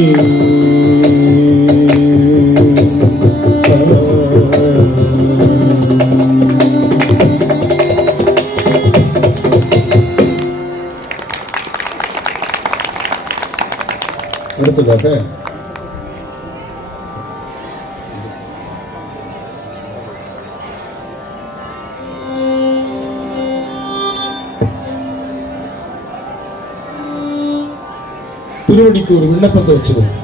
அடுத்ததாக திருவடிக்கு ஒரு விண்ணப்பத்தை வச்சுக்கணும்.